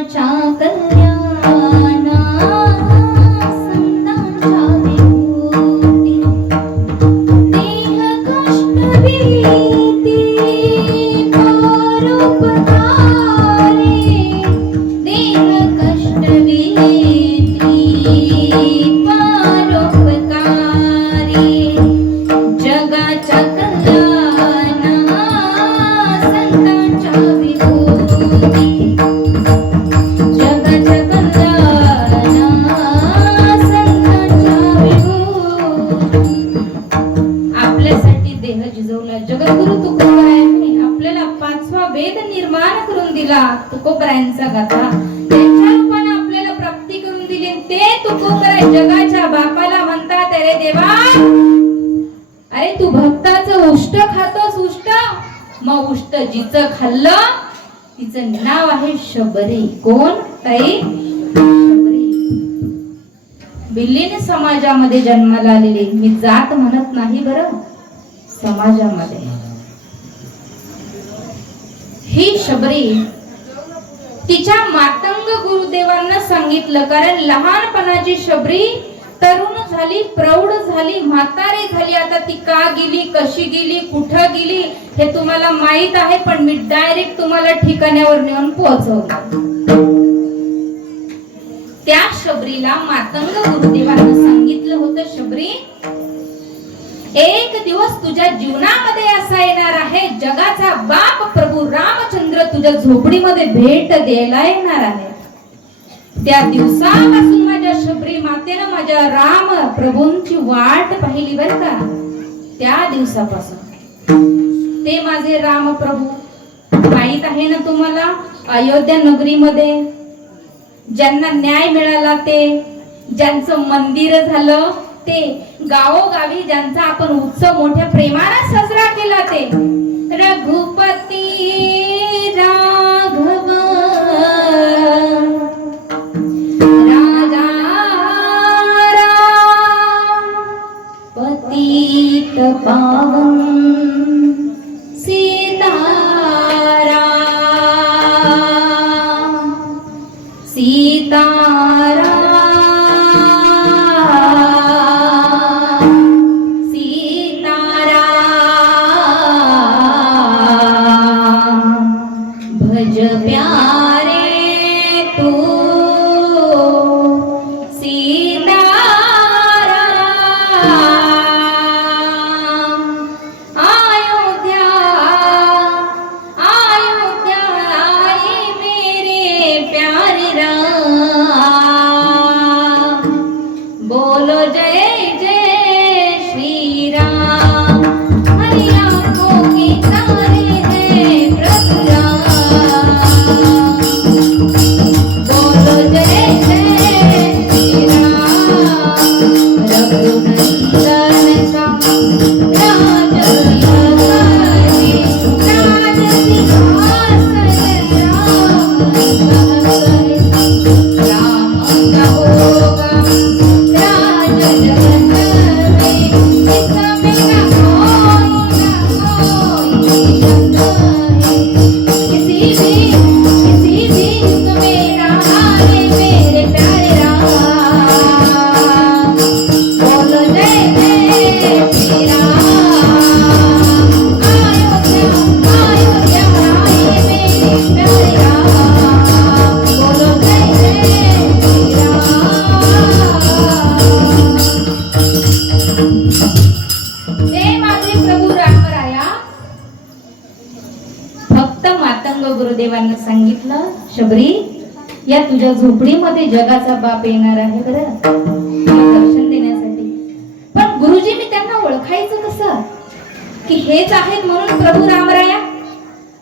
संतांच्या कल्याणा संतांच्या विभूती देह कष्ट भीती परोपकारी देह कष्ट भीती परोपकारी जगाच्या कल्याणा संतांच्या विभूती जगाच्या कल्याणा संतांच्या विभूती आपल्यासाठी देह झिजवला जगद्गुरु तुकोबरायांनी आपल्याला पाचवा वेद निर्माण करून दिला तुकोबरायांचा गाथा त्यांच्या रूपाने आपल्याला प्राप्ती करून दिली ते तुकोबराय जगाच्या बापाला म्हणतात अरे देवा अरे तू भक्ताचं उष्ट खातोस उष्ट मग उष्ट जिचं खाल्लं तिचं नाव आहे शबरी कोण ताई शबरी बिल्लीने समाजामध्ये जन्माला आलेले मी जात म्हणत नाही बरं समाजामध्ये ही शबरी तिच्या मातंग गुरुदेवांना सांगितलं कारण लहानपणाची शबरी तरुण झाली प्रौढ झाली म्हातारी झाली आता ती का गेली कशी गेली कुठं गेली हे तुम्हाला माहित आहे पण मी डायरेक्ट तुम्हाला ठिकाणावर नेऊन पोहोचवतो त्या शबरीला मातंग गुरुदेवांना सांगितलं होतं शबरी एक दिवस तुझ्या जीवनामध्ये असा येणार आहे जगाचा बाप प्रभू रामचंद्र तुझ्या झोपडीमध्ये भेट द्यायला येणार आहे त्या दिवसापासून माझ्या शबरी मातेनं माझ्या राम प्रभूंची वाट पाहिली बर का त्या दिवसापासून ते माझे राम प्रभू माहित आहे ना तुम्हाला अयोध्या नगरीमध्ये ज्यांना न्याय मिळाला ते ज्यांचं मंदिर झालं ते गावोगावी ज्यांचा आपण उत्सव मोठ्या प्रेमाने साजरा केला ते रघुपती राघव राजा राम पतित पावन सीताराम सीताराम भज प्यारे तू सीताराम अयोध्या अयोध्या आए मेरे प्यारे राम बोलो जय जय श्री राम हरि आंखों की तारे हैं प्रभु बोलो जय जय श्री राम रघुनंदन का राज तिलकारी राज सिंहासन राम करे राम का होगा राज जगत में इसमें न कोई शक है किसी भी तुम्हें रहाए मेरे प्यारे राम बोलो जय जय श्री राम अयोध्या अयोध्या आए मेरे प्यारे राम बोलो जय जय श्री राम ते माझे प्रभू रामराया फक्त मातंग गुरुदेवांना सांगितलं शबरी या तुझ्या झोपडीमध्ये जगाचा बाप येणार आहे बरं तुला दर्शन देण्यासाठी पण गुरुजी मी त्यांना ओळखायचं कसं की हेच आहेत म्हणून प्रभू रामराया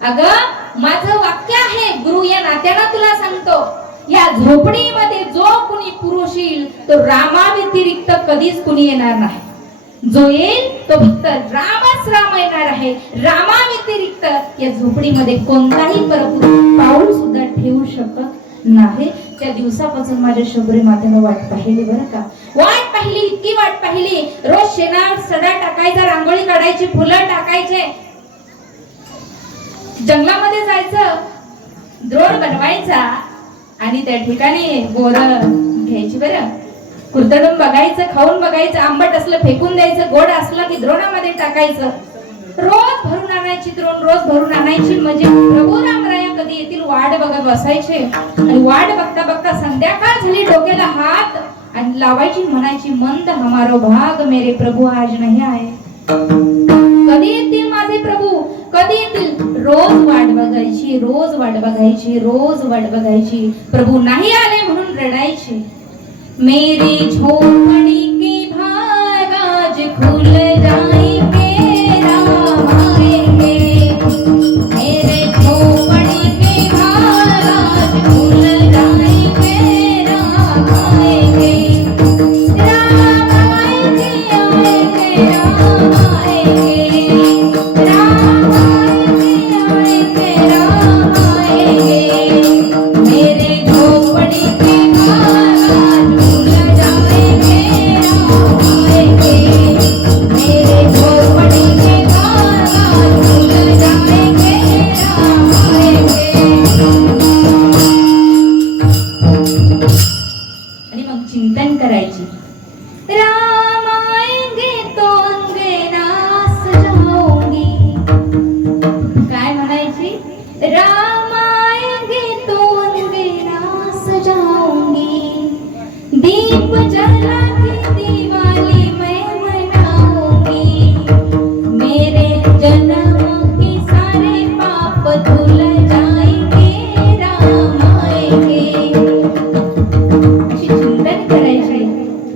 अगं माझं वाक्य आहे गुरु या नात्यानं तुला सांगतो या झोपडीमध्ये जो कुणी पुरुष येईल तो रामा व्यतिरिक्त कधीच कुणी येणार नाही जो येईल तो फक्त रामच राम येणार आहे रामा व्यतिरिक्त या झोपडीमध्ये कोणताही परपुरुष पाऊल सुद्धा ठेवू शकत नाही त्या दिवसापासून माझ्या शबरी मातेनं वाट पाहिली बरं का वाट पाहिली इतकी वाट पाहिली रोज शेणा सडा टाकायचा रांगोळी काढायची फुलं टाकायचे जंगलामध्ये जायचं द्रोण बनवायचा आणि त्या ठिकाणी बोरं घ्यायची बरं, कुरतडून बघायचं, खाऊन बघायचं, आंबट असलं फेकून द्यायचं, गोड असलं की द्रोणामध्ये टाकायचं. रोज भरून आणायची द्रोण, रोज भरून आणायची. म्हणजे प्रभू रामराया कधी येतील वाट बघत बसायचे. आणि वाट बघता बघता संध्याकाळ झाली, डोक्याला हात आणि लावायची, म्हणायची मंद हमारो भाग मेरे प्रभू आज नाही आहे. कधी येतील माझे प्रभू, कधी येतील? रोज वाट बघायची, रोज वाट बघायची, रोज वाट बघायची. प्रभू नाही आले म्हणून रडायचे. मेरी झोपड़ी के भाग आज खुल जाएंगे, राम आएंगे. मेरे झोपड़ी के भाग आज खुल जाएंगे, राम आएंगे. राम आएंगे, आएंगे, राम आएंगे. राम आएंगे, आएंगे, राम आएंगे. मेरे झोपड़ी के भाग आज खुल जाएंगे, राम आएंगे. मेरे झोपड़ी के भाग आज खुल जाएंगे, राम आएंगे. आणि मग चिंतन करायची. राम आएंगे तो अंगना सजाऊंगी. काय म्हणायची? राम आएंगे तो अंगना सजाऊंगी. दीप जला के दिवाली मैं मनाऊंगी. मेरे जन्म के सारे पाप धुल जाएंगे, राम आएंगे. अशी चिंतन करायचे.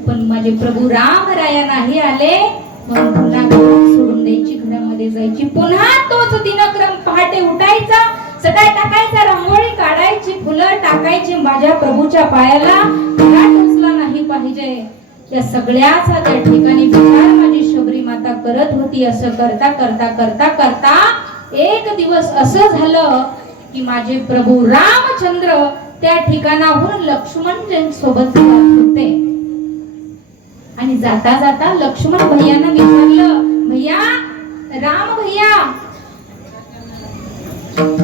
पण माझे प्रभू रामराया नाही आले म्हणून पुन्हा घर सोडून द्यायची, घरामध्ये जायची. पुन्हा तोच दिनक्रम. पहाटे उठायचा, सकाळ टाकायचा, रांगोळी काढायची, फुलं टाकायची. माझ्या प्रभूच्या पायाला घरा टोचला नाही पाहिजे. या सगळ्याचा त्या ठिकाणी विचार माझी शबरी माता करत होती. असं करता करता करता करता एक दिवस असं झालं की माझे प्रभू रामचंद्र त्या ठिकाणाहून लक्ष्मण सोबत जात होते. आणि जाता जाता लक्ष्मण भैयानं विचारलं, भैया, राम भैया,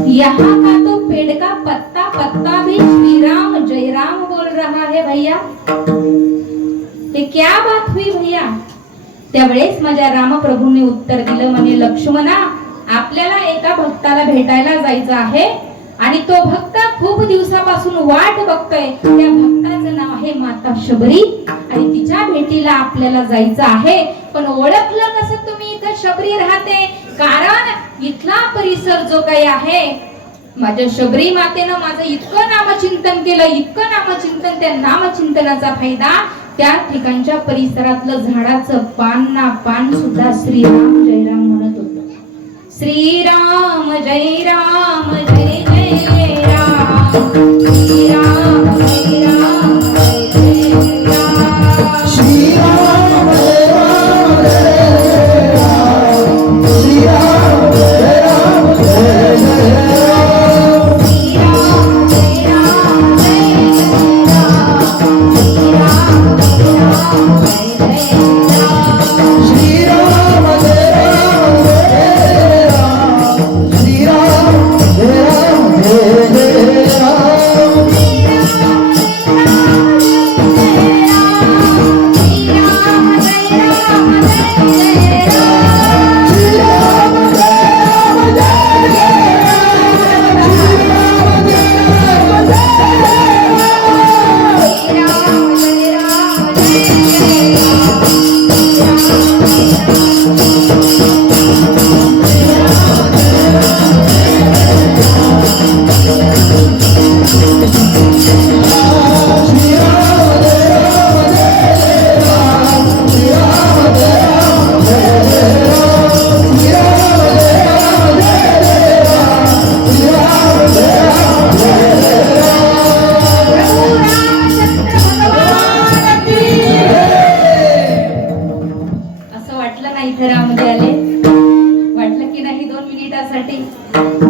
यहाँ का तो पेड़ का पत्ता पत्ता भी श्री राम जय राम बोल रहा है भैया, ये क्या बात हुई भैया? त्यावेळेस माझ्या रामप्रभूंनी उत्तर दिलं, म्हणे लक्ष्मणा, आपल्याला एका भक्ताला भेटायला जायचं आहे आणि तो भक्त खूप दिवसापासून वाट बघतोय. त्या भक्ताचं नाव आहे माता शबरी आणि तिच्या भेटीला आपल्याला जायचं आहे. पण ओळखलं कसं तुम्ही इथं शबरी राहते? कारण इथला परिसर जो काही आहे, माझ्या शबरी मातेनं माझं इतकं नामचिंतन केलं, इतकं नामचिंतन, त्या नामचिंतनाचा फायदा त्या ठिकाणच्या परिसरातलं झाडाचं पान ना पान सुद्धा श्रीराम जयराम म्हणत होतं. श्रीराम जय राम जय जय राम, श्रीराम जय राम जय जय राम, श्रीराम जय राम जय राम, श्रीराम जय राम जय जय राम, श्रीराम जय राम जय जय राम, श्रीराम जय राम जय जय राम, श्रीराम जय राम जय राम, श्रीराम जय राम जय जय राम,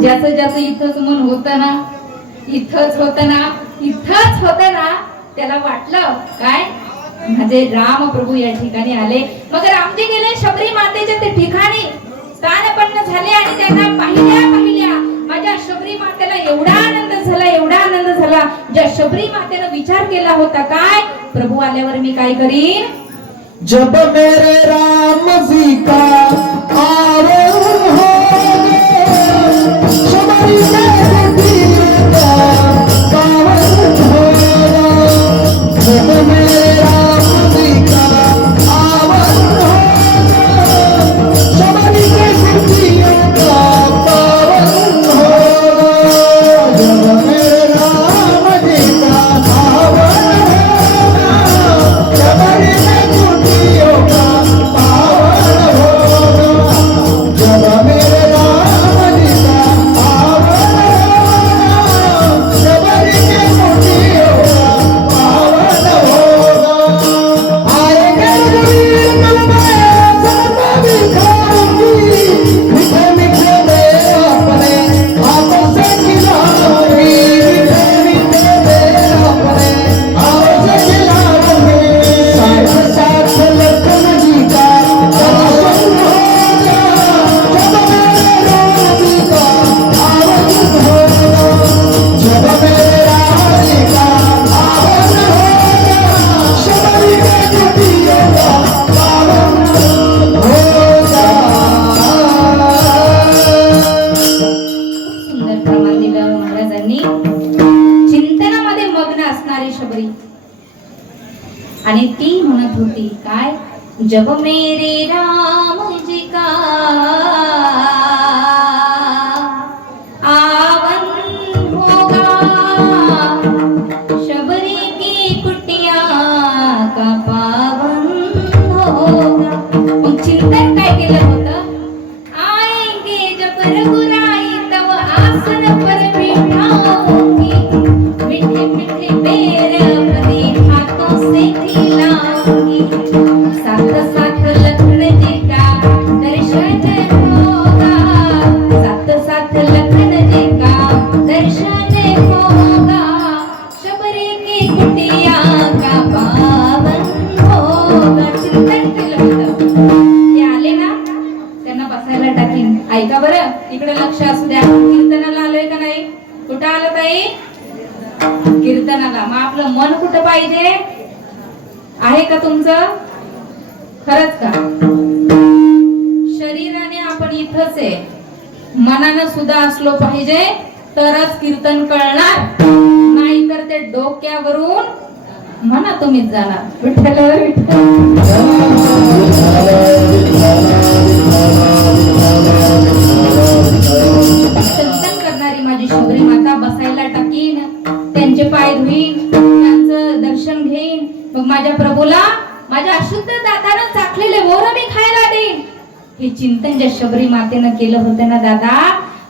ज्याचं ज्याचं इथंच मन होतं ना, इथंच होतं ना, इथंच होतं ना, त्याला वाटलं काय माझे राम प्रभू या ठिकाणी आले. मग रामजी गेले शबरी मातेच्या ते ठिकाणी स्थानपन्न झाले आणि त्यांना पाहिल्या माझ्या शबरी मातेला एवढा आनंद झाला, एवढा आनंद झाला, ज्या शबरी मातेनं विचार केला होता काय, प्रभू आल्यावर मी काय करीन. जब मेरे राम जी का आवन होगा, शबरी में तीर का पावन होगा। जब मेरे राम जी का आवन होगा, शबरी के तीर का पावन होगा। जब मेरे राम जी का आवन होगा, शबरी में कुटियों का पावन होगा। जब मेरे राम जी का आवन होगा, शबरी के कुटियों का पावन होगा। आएंगे रघुवीर कल मैं सबको दिखाऊंगी, मीठे मीठे मेरे अपने हाथों से खिलाऊंगी, मीठे मीठे मेरे अपने हाथों से खिलाऊंगी। साथ साथ लखन जी का दर्शन होगा, जब मेरे राम जी का आवन होगा। जब मेरे राम जी का आवन होगा, शबरी के कुटियों का पावन होगा। सुंदर प्रमाण दिलं महाराजांनी. चिंतनामध्ये मग्न असणारी शबरी आणि ती म्हणत होती काय, जब मेरे राम जी का आवन होगा, शबरी की कुटिया का पावन होगा. मग चिंतन काय केलं होतं, आएंगे जब रघुराई तब आसन पर बिठाऊंगी, मीठे मीठे मेरे अपने हाथों से खिलाऊंगी। साथ साथ लखन जी का दर्शन होगा, साथ साथ लखन जी का दर्शन होगा, शबरी की कुटिया का पावन होगा. चिंतन केलं होतं. ते आले ना, त्यांना बसायला टाकीन. ऐका बरं, इकडे लक्ष असू द्या. कीर्तनाला आलोय का नाही? कुठं आलं ताई? कीर्तनाला. मग आपलं मन कुठं पाहिजे? आहे का तुमचं? खरंच का? शरीराने आपण इथंच आहे, मनानं सुद्धा असलो पाहिजे तरच कीर्तन कळणार, नाहीतर ते डोक्यावरून म्हणा तुम्हीच जाणार. विठ्ठल विठ्ठल. चिंतन करणारी माझी शबरी माता बसायला टाकीन, त्यांचे पाय धुईन, त्यांचं दर्शन घेईन, मग माझ्या प्रभूला माझ्या अशुद्ध दातानं चाखलेले मोर मी खायला देईन. हे चिंतन ज्या शबरी मातेनं केलं होतं ना दादा,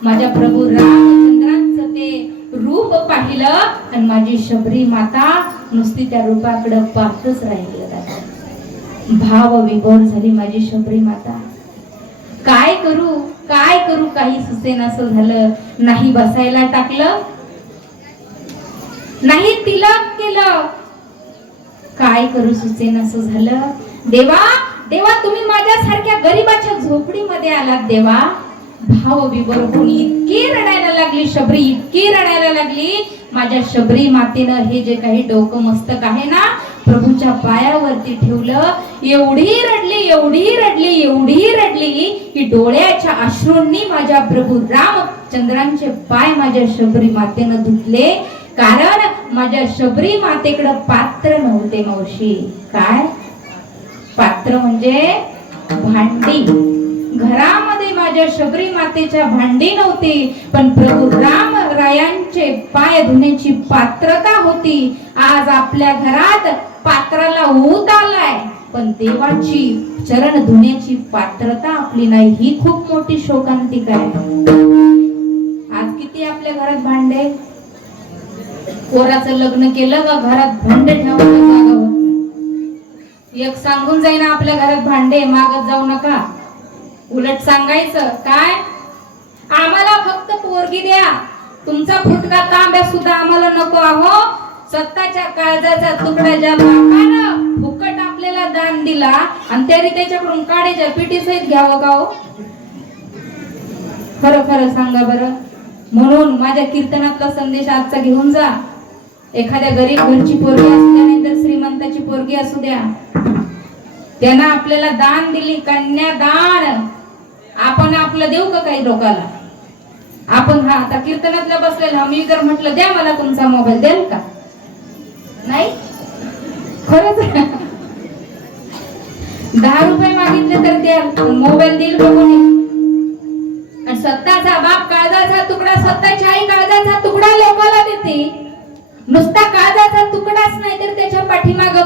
माझ्या प्रभू रामचंद्रांचं ते रूप पाहिलं आणि माझी शबरी माता नुसती त्या रूपाकडे पाहतच राहिली दादा. भाव विभोर झाली माझी शबरी माता. काय करू काय करू, काही सुचेन असं झालं. नाही बसायला टाकलं, नाही तिलक केलं, काय करू सुचेन असं झालं. देवा देवा, तुम्ही माझ्यासारख्या गरीबाच्या झोपडीमध्ये आलात देवा. भाव विभोर होऊन इतकी रडायला लागली शबरी, इतकी रडायला लागली. माझ्या शबरी मातेनं हे जे काही डोकं मस्तक आहे ना प्रभूच्या पायावरती ठेवलं. एवढी रडली, एवढी रडली, एवढी रडली की डोळ्याच्या अश्रूंनी माझ्या प्रभू रामचंद्रांचे पाय माझ्या शबरी मातेनं धुतले. कारण माझ्या शबरी मातेकडे पात्र नव्हते मावशी. काय पात्र म्हणजे भांडी. घरामध्ये माझ्या शबरी मातेच्या भांडी नव्हती, पण प्रभू राम रायांचे पाय धुण्याची पात्रता होती. आज आपल्या घरात पात्राला ऊत आलाय, पण देवाची चरण धुण्याची पात्रता आपली नाही. ही खूप मोठी शोकांतिक आहे. आज किती आपल्या घरात भांडे. पोराचं लग्न केलं का घरात भांडे ठेवायला जागा होत नाही. एक सांगून जाईन आपल्या घरात भांडे मागत जाऊ नका. उलट सांगायचं काय, आम्हाला फक्त पोरगी द्या, तुमचा फुटका तांब्या सुद्धा आम्हाला नको. आहो स्वतःच्या काळजाचा तुकडा ज्या बापानं फुकट आपल्याला दान दिला आणि तरी त्याच्याकडून काढायच्या पिठी सहित घ्यावं का हो? खरं खरं सांगा बरं. म्हणून माझ्या कीर्तनातला संदेश आजचा घेऊन जा. एखाद्या गरीब घरची पोरगी असू द्या नाहीतर श्रीमंताची पोरगी असू द्या, त्यांना आपल्याला दान दिली, कन्यादान. आपण आपलं देऊ का काही लोकाला? आपण हा आता कीर्तनातला बसलेला मी जर म्हटलं द्या मला तुमचा मोबाईल, द्याल का? नाही, खरंच 10 रुपये मागितले तर द्याल, मोबाईल देईल बघून. आणि स्वतःचा बाप काळजाचा तुकडा, स्वतःची आई काळजाचा तुकडा लोकाला देते. नुसता काळजाचा तुकडाच नाही तर त्याच्या पाठीमाग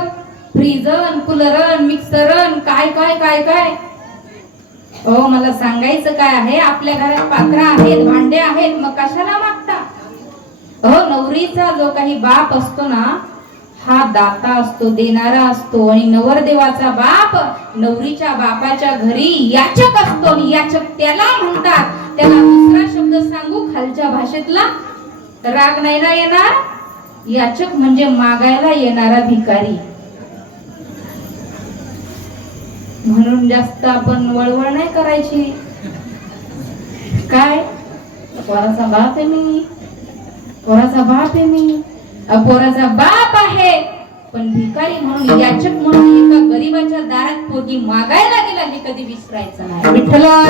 फ्रीजन, कूलरन, मिक्सरन, काय काय काय काय. हो, मला सांगायचं काय आहे, आपल्या घरात पात्र आहेत, भांडे आहेत, मग कशाला मागता? हो, नवरीचा जो काही बाप असतो ना, हा दाता असतो, देणारा असतो. आणि नवरदेवाचा बाप नवरीच्या बापाच्या घरी याचक असतो. आणि याचक त्याला म्हणतात, त्याला दुसरा शब्द सांगू खालच्या भाषेतला, राग नाही ना येणार. याचक म्हणजे मागायला येणारा भिकारी. म्हणून जास्त आपण वळवळ नाही करायची. काय पोराचा बाप आहे मी, पोराचा बाप आहे मी, पोराचा बाप आहे, पण भिकारी म्हणून, याचक म्हणून एका गरीबाच्या दारात पोरगी मागायला गेला हे कधी विसरायचं नाही. विठ्ठला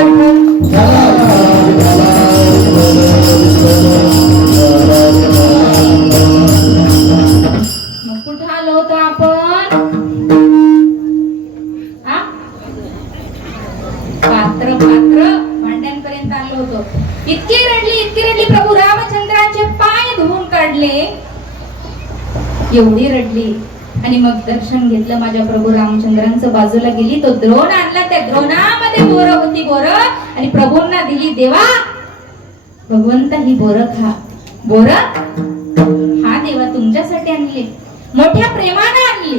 मग कुठं आलो होतो आपण? पात्र भांड्यांपर्यंत आलो होतो. इतकी रडली प्रभू रामचंद्रांचे पाय धुवून काढले, एवढी रडली. आणि मग दर्शन घेतलं माझ्या प्रभू रामचंद्रांचं. बाजूला गेली, तो द्रोण आणला, त्या द्रोणामध्ये बोर होती, बोर. आणि प्रभूंना दिली, देवा भगवंत ही बोर खा. बोर हा देवा तुमच्यासाठी आणली, मोठ्या प्रेमाने आणली.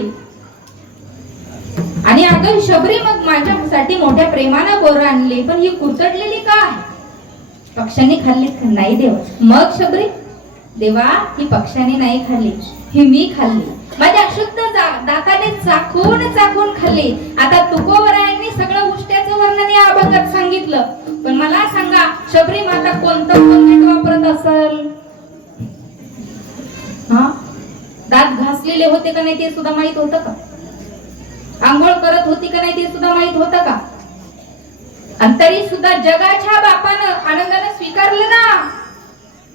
आणि अगं शबरी, मग माझ्यासाठी मोठ्या प्रेमानं बोर आणली, पण ही कुरतडलेली का? पक्ष्यांनी खाल्ली का? नाही देवा. मग शबरी, देवा ही पक्ष्यांनी नाही खाल्ली, ही मी खाल्ली, माझ्या अशुद्ध दाताने चाखून चाखून खाल्ली. आता तुकोबरायांनी सगळं उष्ट्याचं वर्णन या अभंगात सांगितलं, पण मला सांगा शबरी माता कोणतं पद्धत वापरत असेल? हा, दात घासलेले होते का नाही ते सुद्धा माहित होतं का? आंघोळ करत होती का नाही ते सुद्धा माहित होतं का? आणि तरी सुद्धा जगाच्या बापानं आनंदाने स्वीकारलं ना,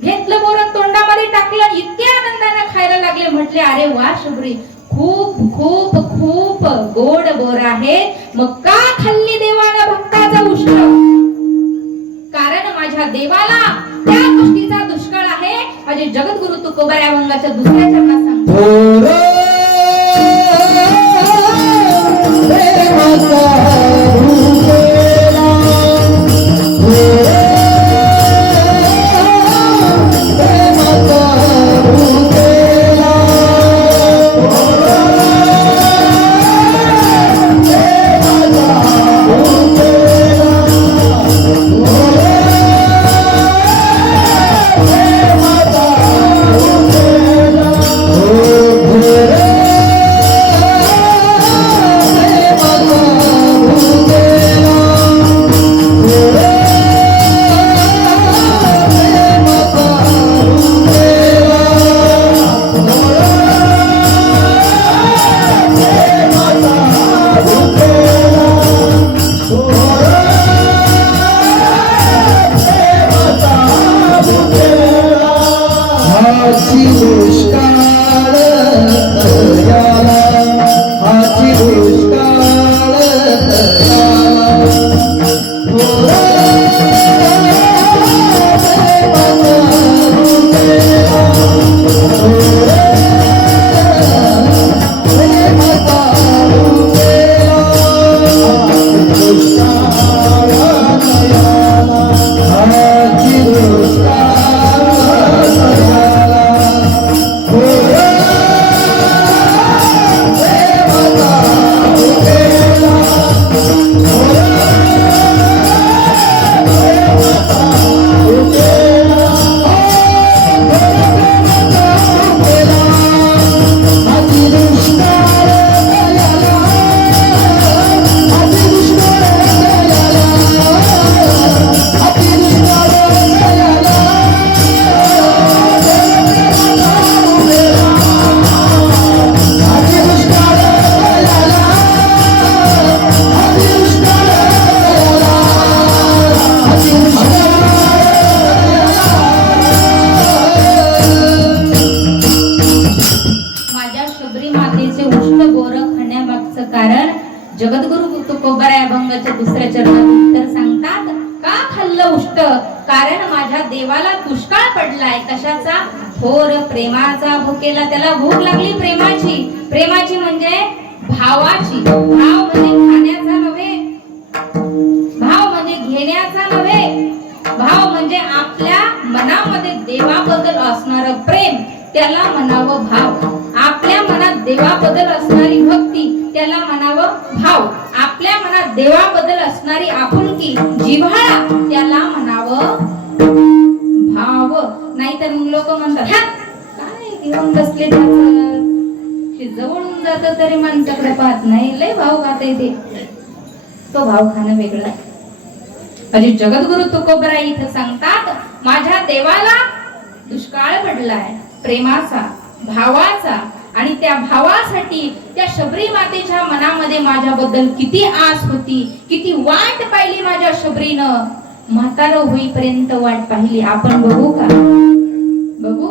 घेतलं बोरं तोंडामध्ये टाकलं, इतके आनंदाने खायला लागले. म्हटले, अरे वा शबरी, खूप खूप खूप गोड बोर आहे. मग का खाल्ली देवानं भक्ताचं उष्ट? कारण माझ्या देवाला त्या गोष्टीचा दुष्काळ आहे. माझे जगद्गुरु तुकोबा या अभंगाच्या दुसऱ्या चरणात सांगतो. बोर खाण्यामागचं कारण जगद्गुरु तुकोबरा या अभंगाच्या दुसऱ्या चरणात उत्तर सांगतात. का खाल्लं उष्ट? कारण माझ्या देवाला दुष्काळ पडलाय. कशाचा? थोर प्रेमाचा. भुकेला त्याला भूक लागली प्रेमाची. प्रेमाची म्हणजे भावाची. भाव म्हणजे खाण्याचा नव्हे, भाव म्हणजे घेण्याचा नव्हे, भाव म्हणजे आपल्या मनामध्ये देवाबद्दल असणारं प्रेम, त्याला म्हणावं भाव. आपल्या मनात देवाबद्दल असणारी भक्ती, त्याला म्हणावं भाव. आपल्या मनात देवाबद्दल असणारी आपुलकी, जिव्हाळा, त्याला म्हणावं भाव. नाहीतर मग लोक म्हणतात हा काय घेऊन बसले, त्याचं ते जवळून जात तरी माणसाकडे पाहत नाही, लय भाव खाते ते. तो भाव खाणं वेगळं. म्हणजे जगद्गुरु तुकोबरा इथं सांगतात, माझ्या देवाला दुष्काळ पडलाय प्रेमाचा, भावाचा. आणि त्या भावासाठी त्या शबरी मातेच्या मनामध्ये माझ्याबद्दल किती आस होती, किती वाट पाहिली माझ्या शबरीनं. म्हातारं होईपर्यंत वाट पाहिली. आपण बघू का? बघू.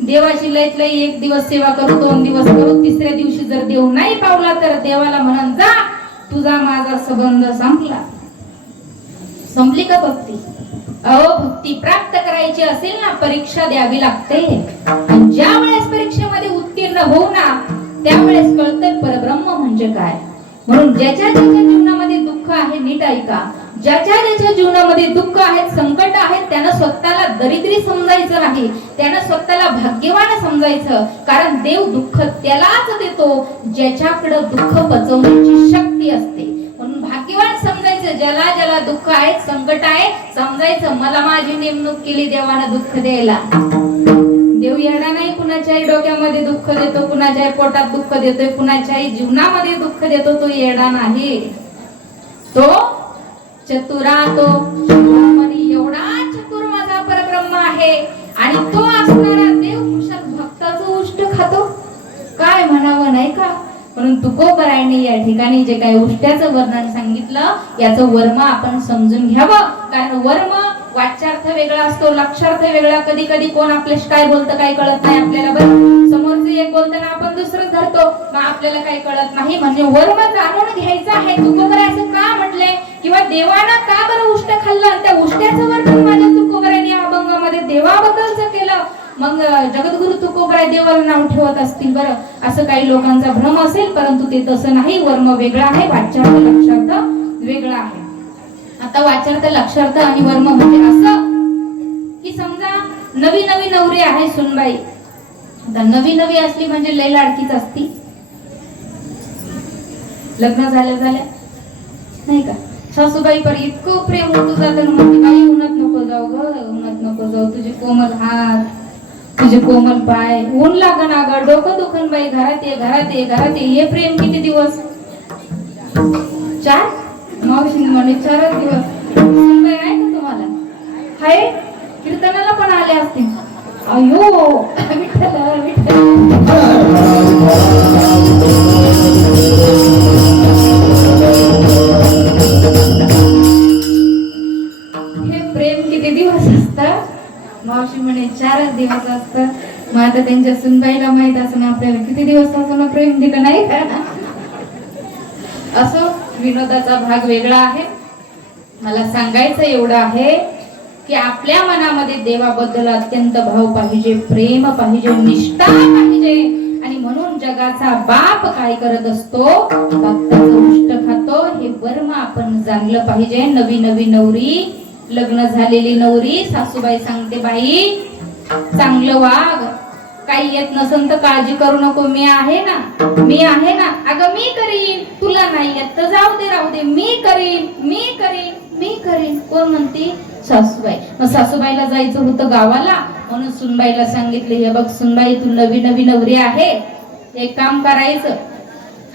देवाची लयत लय एक दिवस सेवा करू, 2 दिवस करू, तिसऱ्या दिवशी जर देव नाही पावला तर देवाला म्हणून जा तुझा माझा संबंध संपला. संपली का भक्ती? अहो, भक्ती प्राप्त करायची असेल ना, परीक्षा द्यावी लागते. आणि ज्या वेळेस परीक्षेमध्ये उत्तीर्ण होऊ ना, त्यावेळेस कळतं परब्रह्म म्हणजे काय. म्हणून ज्याच्या ज्याच्या जीवनामध्ये दुःख आहे, नीट ऐका, ज्याच्या ज्याच्या जीवनामध्ये दुःख आहेत, संकट आहेत, त्यानं स्वतःला दरिद्री समजायचं नाही, त्यानं स्वतःला भाग्यवान समजायचं. कारण देव दुःख त्यालाच देतो ज्याच्याकडे दुःख पचवण्याची शक्ती असते. म्हणून भाग्यवान समजायचं. ज्याला ज्याला दुःख आहे, संकट आहे, समजायचं मला माझी नेमणूक केली देवानं दुःख द्यायला. देव येणार नाही कुणाच्याही डोक्यामध्ये दुःख देतो, कुणाच्याही पोटात दुःख देतोय, कुणाच्याही जीवनामध्ये दुःख देतो, तो येणार नाही. तो चतुरा, तो एवढा चतुर माझा परब्रह्म आहे. आणि तो असणारा देव कुशात भक्ताचं उष्ट खातो, काय म्हणावं नाही का. म्हणून तुकोबरायने या ठिकाणी जे काही उष्ट्याचं वर्णन सांगितलं, याचं वर्म आपण समजून घ्यावं. कारण वर्म वाच्यार्थ वेगळा असतो, लक्षार्थ वेगळा. कधी कधी कोण आपल्याशी काय बोलतं काही कळत नाही आपल्याला. बरं, समोरचे एक बोलताना आपण दुसरं धरतो, मग आपल्याला काही कळत नाही. म्हणजे वर्म जाणून घ्यायचं आहे. तुकोबरा असं का म्हटले, किंवा देवानं का बरं उष्ट खाल्लं, त्या उष्ट्याचं वर्णन माझ्या तुकोबराने या अभंगामध्ये देवाबद्दलच केलं. मग जगद्गुरु तुकोबरा देवाला नाव ठेवत असतील. बरं, असं काही लोकांचा भ्रम असेल, परंतु ते तसं नाही. वर्म वेगळा आहे, वाच्यार्थ लक्षार्थ वेगळा आहे. आता वाच्यार्थ लक्षार्थ आणि वर्म म्हणजे असं की समजा नवी नवी नवरी आहे सुनबाई. आता नवी नवी असली म्हणजे लय लाडकीच असती. लग्न झाल्या झाल्या नाही का, सासूबाई पर इतकं प्रेम होतं जातं, म्हणते बाई उन्हात नको जाऊ ग, उन्हात नको जाऊ, तुझे कोमल हात, तुझे कोमल पाय, ऊन लागन अगं, डोकं दुखन बाई, घरात ये घरात ये घरात ये. हे प्रेम किती दिवस? 4. मावशी म्हणे 4 दिवस. सुनबाई आहे का तुम्हाला? हाय, कीर्तनाला पण आले असतील. अयो विठ्ठल विठ्ठल. हे प्रेम किती दिवस असतं? मावशी म्हणे 4 दिवस असतं. मग आता त्यांच्या सुनबाईला माहित असं आपल्याला किती दिवस असं प्रेम दिलं नाही का. असं विनोदाचा भाग वेगळा आहे. मला सांगायचं एवढं आहे की आपल्या मनामध्ये देवाबद्दल अत्यंत भाव पाहिजे, प्रेम पाहिजे, निष्ठा पाहिजे. आणि म्हणून जगाचा बाप काय करत असतो, भक्ताचं उष्ट खातो. हे वर्म आपण जाणलं पाहिजे. नवी नवी नवरी, लग्न झालेली नवरी, सासूबाई सांगते बाई चांगलं वाग, काही येत नसेल तर काळजी करू नको, मी आहे ना, मी आहे ना. अगं मी करीन, तुला नाही येत तर जाऊ दे राहू दे, मी करीन मी करीन मी करीन. कोण म्हणती? सासूबाई. मग सासूबाईला जायचं होतं गावाला, म्हणून सुनबाईला सांगितले, हे बघ सुनबाई तू नवी नवी नवरी आहे, एक काम करायचं,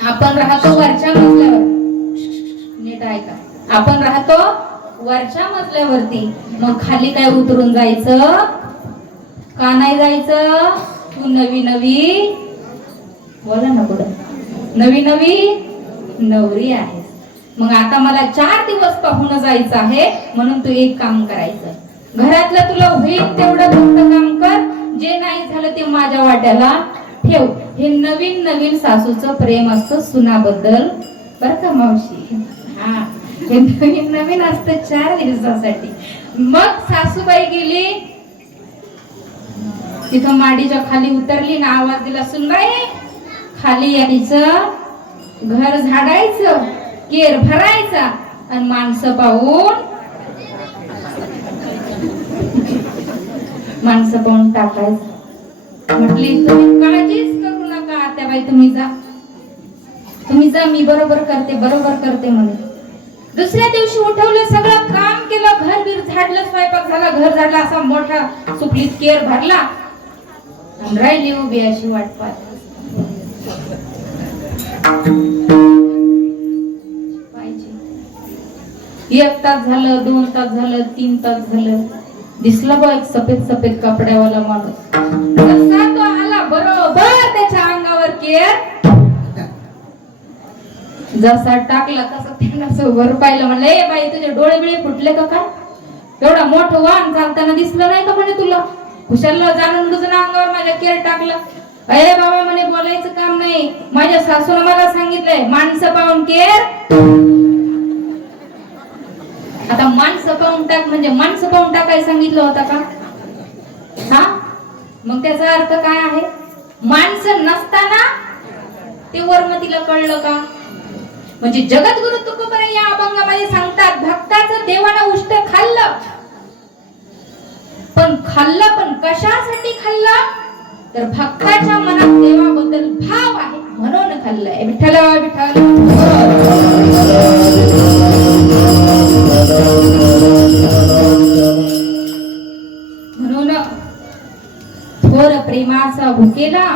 आपण राहतो वरच्या मजल्यावर, नीट ऐका, आपण राहतो वरच्या मजल्यावरती, मग खाली काय उतरून जायचं का नाही जायचं? तू नवी नवी, बोला ना पुढं, नवी नवी नवरी आहे. मग आता मला 4 दिवस पाहून जायचं आहे, म्हणून तू एक काम करायचं, घरातलं तुला होईल तेवढं फक्त काम कर, जे नाही झालं ते माझ्या वाट्याला ठेव. हे नवीन नवीन सासूचं प्रेम असतं सुनाबद्दल, बर का मावशी. हा, हे नवीन नवीन असतं 4 दिवसासाठी. मग सासूबाई गेली तिथं माडीच्या खाली उतरली ना, आवाज दिला, सुनबाई खाली यायचं, घर झाडायचं, केर भरायचा आणि माणसं पाहून टाकायचं. म्हटली तुम्ही काळजीच करू नका आत्याबाई, तुम्ही जा, मी बरोबर करते म्हणे. दुसऱ्या दिवशी उठवलं, सगळं काम केलं, घर बीर झाडलं, स्वयंपाक झाला, घर झाडला, असा मोठा सुपलीत केर भरला, राहिली उभी अशी वाट पाहत. 1 तास झालं, 2 तास झालं, 3 तास झालं, दिसला बा एक सफेद कपड्यावाला माणूस. जसा तो आला बरोबर त्याच्या अंगावर केर जसा टाकला तसा त्यानं वर पाहिलं. म्हणलं, ए बाई तुझे डोळे बिळे फुटले का काय? एवढा मोठं वाहन चालताना दिसलं नाही का म्हणे तुला? कुशाला जाणून बुजून अंगावर माझ्या केर टाकला. अरे बाबा म्हणे बोलायचं काम नाही, माझ्या सासूने मला सांगितलंय माणसं पाहून केर. आता माणसं पाहून टाक म्हणजे माणसं पाहून टाकायला सांगितलं होतं का? हा, मग त्याचा अर्थ काय आहे? माणसं नसताना ते वर्मतीला कळलं का? म्हणजे जगद्गुरु तुकोबराय या अभंगामध्ये सांगतात, भक्ताचं देवानं उष्ट खाल्लं, पण कशासाठी खाल्लं? तर भक्ताच्या मनात देवाबद्दल भाव आहे म्हणून खाल्लंय. विठ्ठल विठ्ठल. म्हणून थोर प्रेमाचा भुकेला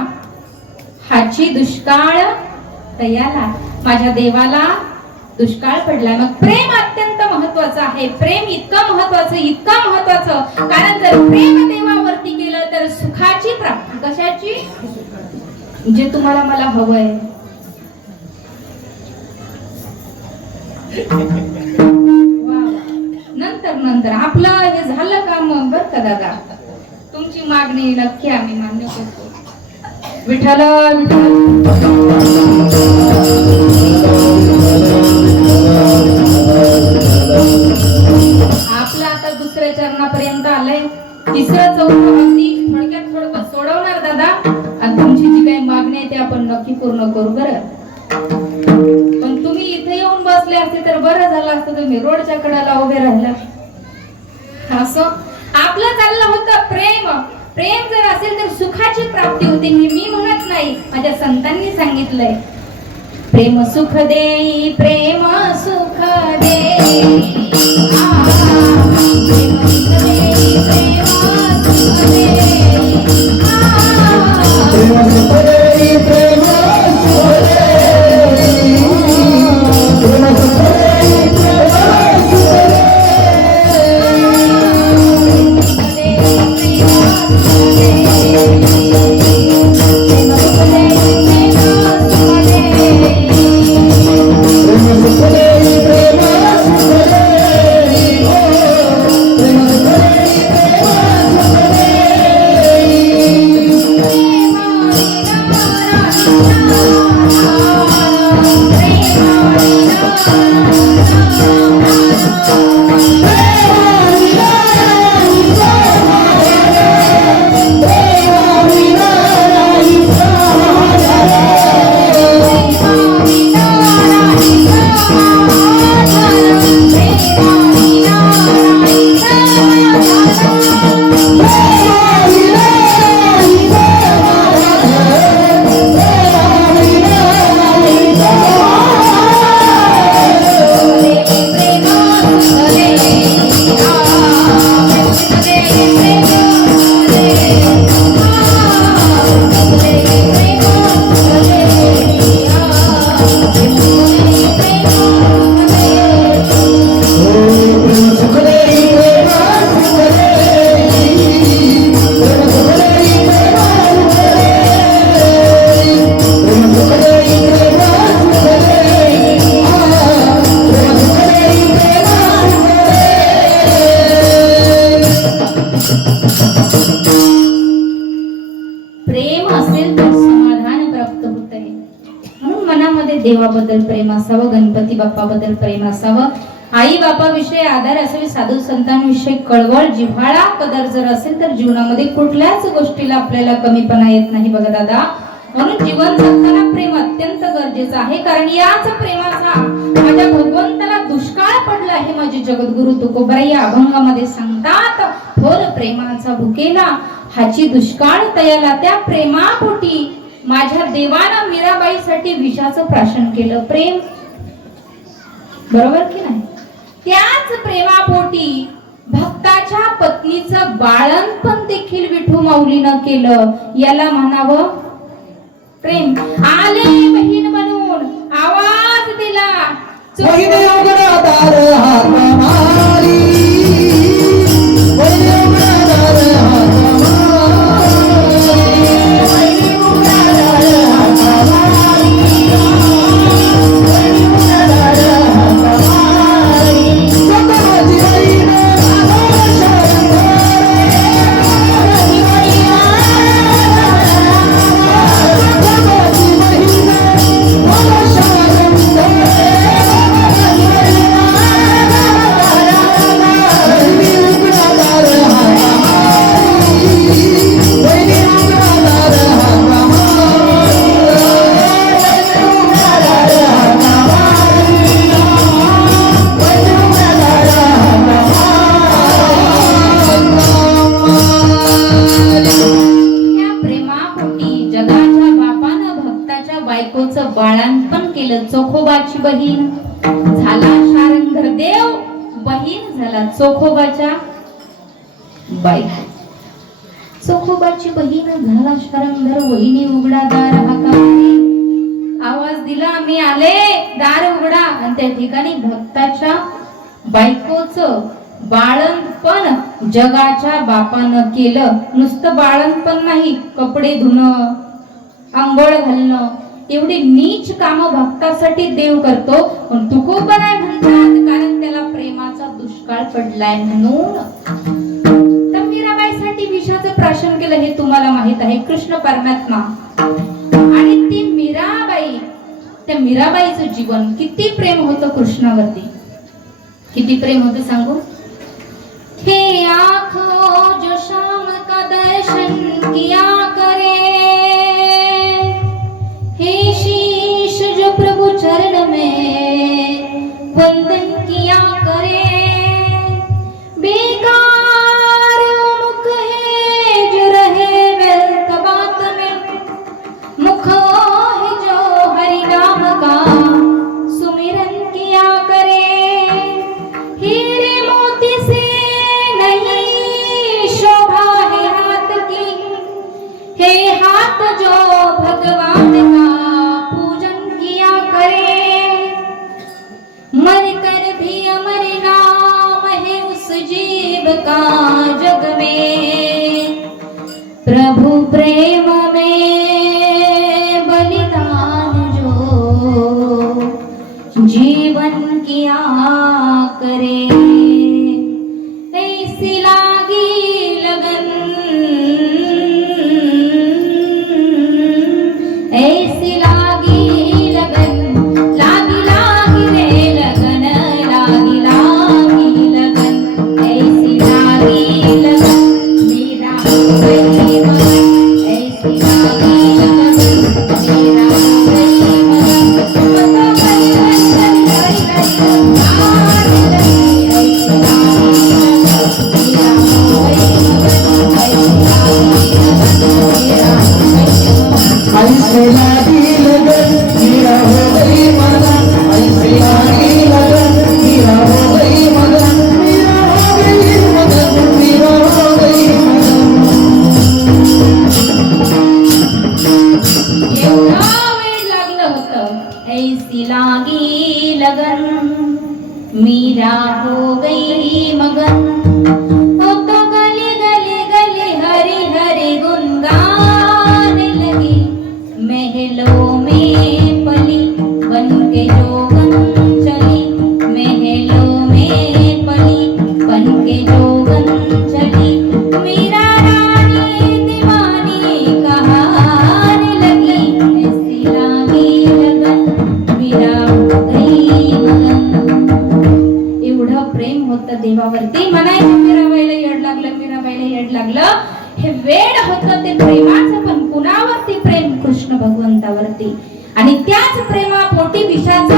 हाची दुष्काळ तयाला. माझ्या देवाला दुष्काळ पडलाय. मग प्रेम अत्यंत महत्वाचं आहे. प्रेम इतकं महत्वाचं, कारण जर प्रेम देवावरती केलं तर सुखाची प्राप्ती. कशाची? जे तुम्हाला मला हवंय. नंतर आपलं हे झालं का मग बर का दादा, तुमची मागणी नक्की आम्ही मान्य करतो. विठ्ठल आपलं आता दुसऱ्या चरणापर्यंत आलंय. 3रं 4थं अगदी थोडक्यात सोडवणार दादा, आणि तुमची जी काही मागणी आहे ते आपण नक्की पूर्ण करू बरं. पण तुम्ही इथे येऊन बसले असते तर बरं झालं असतं, तुम्ही रोडच्या कडाला उभे राहिला. असं आपलं चाललं होतं प्रेम जर असेल तर सुखाची प्राप्ती होते. मी म्हणत नाही, माझ्या संतांनी सांगितलंय, प्रेम सुख देई, प्रेम सुख देई, प्रेम असेल तर मनामध्ये देवाबद्दल प्रेम असावं, गणपती बाप्पाबद्दल प्रेम असावं, आई बापाविषयी आदर असावी, साधू संतांविषयी कळवळ, जिव्हाळा, कदर जर असेल तर जीवनामध्ये कुठल्याच गोष्टीला आपल्याला कमीपणा येत नाही बघा दादा. म्हणून जीवन जगताना प्रेम अत्यंत गरजेचं आहे. कारण याच प्रेमाचा माझ्या भगवंताला दुष्काळ पडला हे माझे जगद्गुरु तुकोबाराय या अभंगामध्ये सांगतात. थोर प्रेमाचा भुकेला हाची दुष्काळ तयाला, त्या प्रेमापोटी माझ्या देवानं मीराबाईसाठी विषाचं प्राशन केलं. प्रेम बरोबर की नाही? त्याच प्रेमापोटी भक्ताच्या पत्नीचं बाळंतपण देखील विठू माऊलीनं केलं. याला म्हणावं प्रेम. आले बहीण म्हणून आवाज दिला, वहिनी उघडा दार हाक मारी, वहिनी उघडा दार हाक मारी, वहिनी उघडा दार हाक मारी, वहिनी उघडा दार हाक मारी. स्वतःची बहीण बाळांपण केलं. चोखोबाची बहीण झाला शारंगर देव, बहीण झाला चोखोबाच्या बायको. चोखोबाची बहीण झाला शारंगर, वहिनी उघडा दार हाका मारी. आवाज दिला मी आले, दार उघडा. आणि त्या ठिकाणी भक्ताच्या बायकोचं बाळंतपण जगाच्या बापानं केलं. नुसतं बाळंतपण नाही, कपडे धुणं, आंघोळ घालणं, एवढी नीच काम भक्तासाठी देव करतो. पण तुकोबाराय म्हणतात कारण त्याला प्रेमाचा दुष्काळ पडलाय म्हणून. तर मीराबाईसाठी विषाचं प्राशन केलं हे तुम्हाला माहित आहे. कृष्ण परमात्मा आणि ती मीराबाई, त्या मीराबाईचं जीवन किती प्रेम होतं कृष्णावरती, किती प्रेम होतं सांगू. हे आँखों जो शाम का दर्शन किया करे, हे शीश जो प्रभु चरण में वंदन किया करे, बेकार मुख है जो रहे व्यर्थ बात में, मुख है जो हरि नाम का सुमिरन किया करे, हीरे मोती से नहीं शोभा है हाथ की, हे हाथ जो भगवान का पूजन किया करे, मर कर भी अमर नाम है उस जीव का जग में, प्रभु प्रेम में बलिदान जो जीवन किया करे, ऐसी लागी लगन, ऐसी लागी लगन, लागी लागी रे लगन, लागी लागी लगन, ऐसी लागी लगन, मेरा गई मगन, ऐसी लागी लगन, मेरा गई मगन, तो गई गई गई गई आग लगी, ऐसी लागी लगन, मेरा गई मगन, ऐसी लागी लगन, मेरा गई मगन. ऐसे लागी लगन मीरा हो गई मगन, ऐसे लागी लगन मीरा हो गई मगन, मीरा हो गई मगन, मीरा हो गई मगन. एवढा वेळ लागलं होतं. ऐसी लागी लगन मीरा हो गई मगन, हो तो गली गली गली हरी हरी गुनगान लगी, महलों में पली बन के जोगन चली, महलों में पली बन के जोगन चली, मीरा रानी दीवानी कहाने लगी, ऐसी लागी लगन भगवंतावरती आणि त्याच प्रेमापोटी विषाचा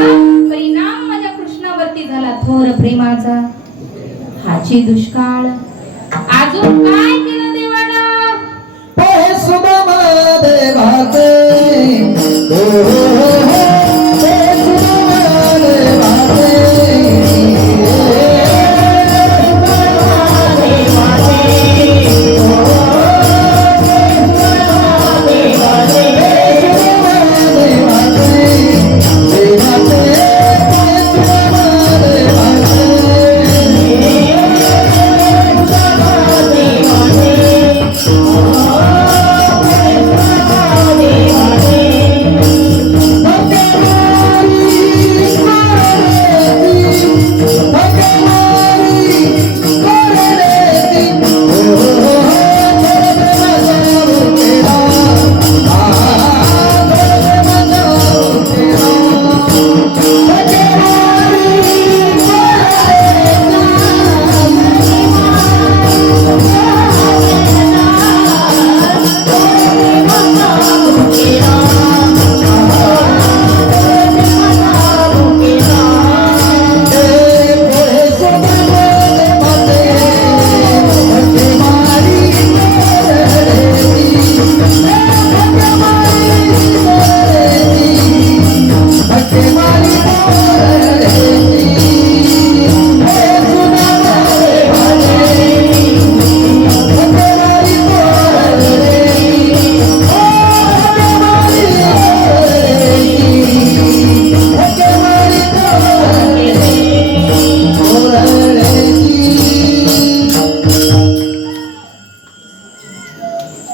परिणाम माझ्या कृष्णावरती झाला थोर प्रेमाचा हाची दुष्काळ अजून काय केलं देवानं पोहे सुदामा देवाचे हो हो हो पोहे सुदामा देवाचे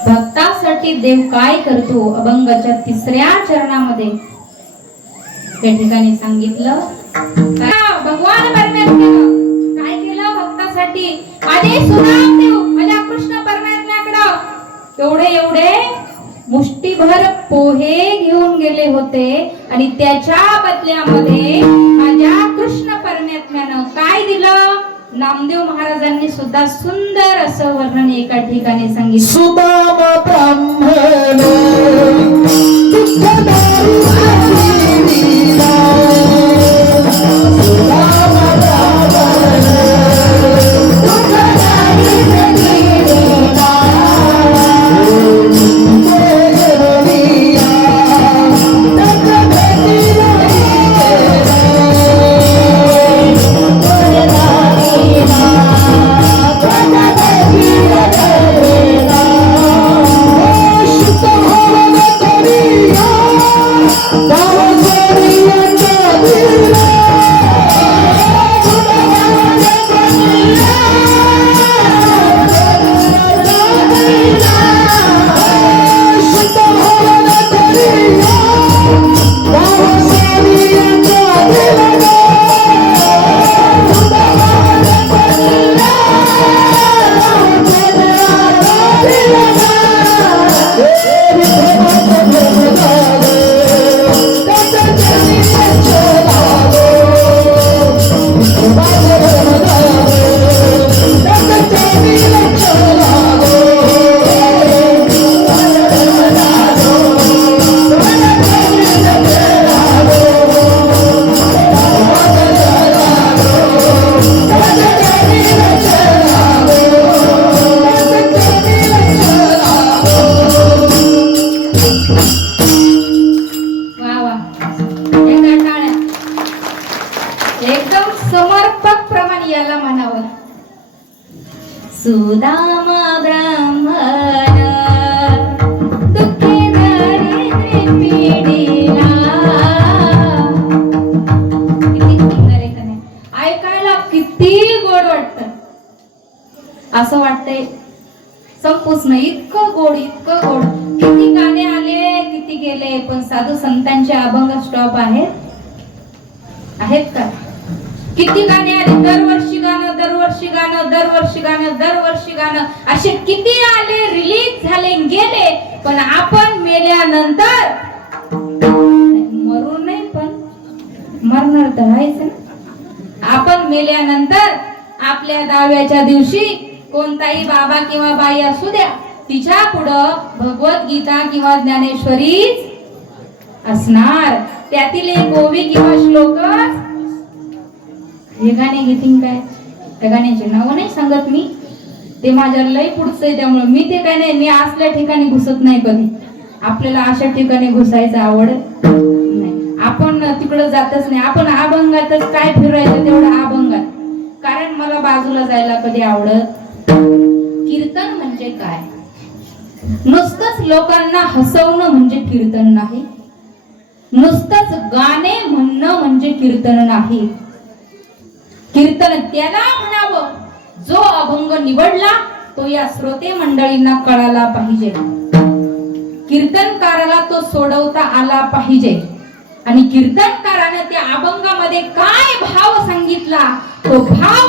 भक्तासाठी देव काय करतो अभंगाच्या 3ऱ्या चरणामध्ये त्या ठिकाणी सांगितलं भगवान परमेश्वरानं काय केलं भक्तासाठी माझे सुनाम देव माझ्या कृष्ण परमात्म्याकडे एवढे मुष्टीभर पोहे घेऊन गेले होते आणि त्याच्या बदल्यामध्ये माझ्या कृष्ण परमात्म्यानं काय दिलं नामदेव महाराजांनी सुद्धा सुंदर असं वर्णन एका ठिकाणी सांगितलं सुदाम ब्राह्मण दुःखदारी वीरा सुदाम ब्राह्मण दुःखदारी वीरा सुदामा ब्राह्मण दुःखे दारिद्र्य पीडिला. किती सुंदर आहे का नाही? ऐकायला किती गोड वाटत. असं वाटतंय संपूच नाही, इतकं गोड इतकं गोड. किती गाणे आले किती गेले, पण साधू संतांचे अभंग स्टॉप आहेत का? किती गाणे आले, दरवर्षी गाणं दरवर्षी गाणं दरवर्षी गाणं दरवर्षी गाणं असे किती आले, रिलीज झाले गेले. पण आपण मेल्यानंतर मरू नाही, पण मरणार तर आहेच ना. आपण मेल्यानंतर आपल्या दहाव्याच्या दिवशी कोणताही बाबा किंवा बाई असू द्या, तिच्या पुढं भगवद्गीता किंवा ज्ञानेश्वरी असणार. त्यातील एक ओवी किंवा श्लोकच हे गाणे घेतील काय? त्या गाण्याचे नाव नाही सांगत मी, ते माझ्या लय पुढचं आहे, त्यामुळे मी ते काय नाही, मी असल्या ठिकाणी घुसत नाही कधी. आपल्याला अशा ठिकाणी घुसायचं आवड नाही, आपण तिकडं जातच नाही. आपण अभंगातच काय फिरायचं तेवढं अभंगात, कारण मला बाजूला जायला कधी आवडत. कीर्तन म्हणजे काय? नुसतंच लोकांना हसवणं म्हणजे कीर्तन नाही, नुसतंच गाणे म्हणणं म्हणजे कीर्तन नाही. कीर्तन त्याला म्हणावं जो अभंग निवडला तो या श्रोते मंडळींना कळाला पाहिजे, कीर्तनकाराला तो सोडवता आला पाहिजे, आणि कीर्तनकाराने त्या अभंगामध्ये काय भाव सांगितला तो भाव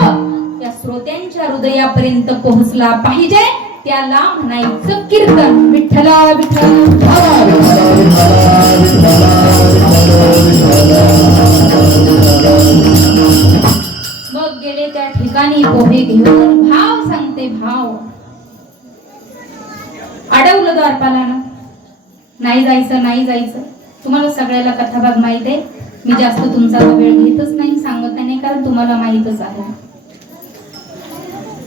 त्या श्रोत्यांच्या हृदयापर्यंत पोहोचला पाहिजे, त्याला म्हणायचं कीर्तन. विठ्ठला विठ्ठल. मग गेले त्या ठिकाणी पोहे घेऊन, भाव सांगते भाव. अडवलं द्वारपालानं, नाही जायचं नाही जायचं. तुम्हाला सगळ्याला कथाभाग माहित आहे, मी जास्त तुमचा वेळ घेतच नाही, सांगत नाही, कारण तुम्हाला माहितच आहे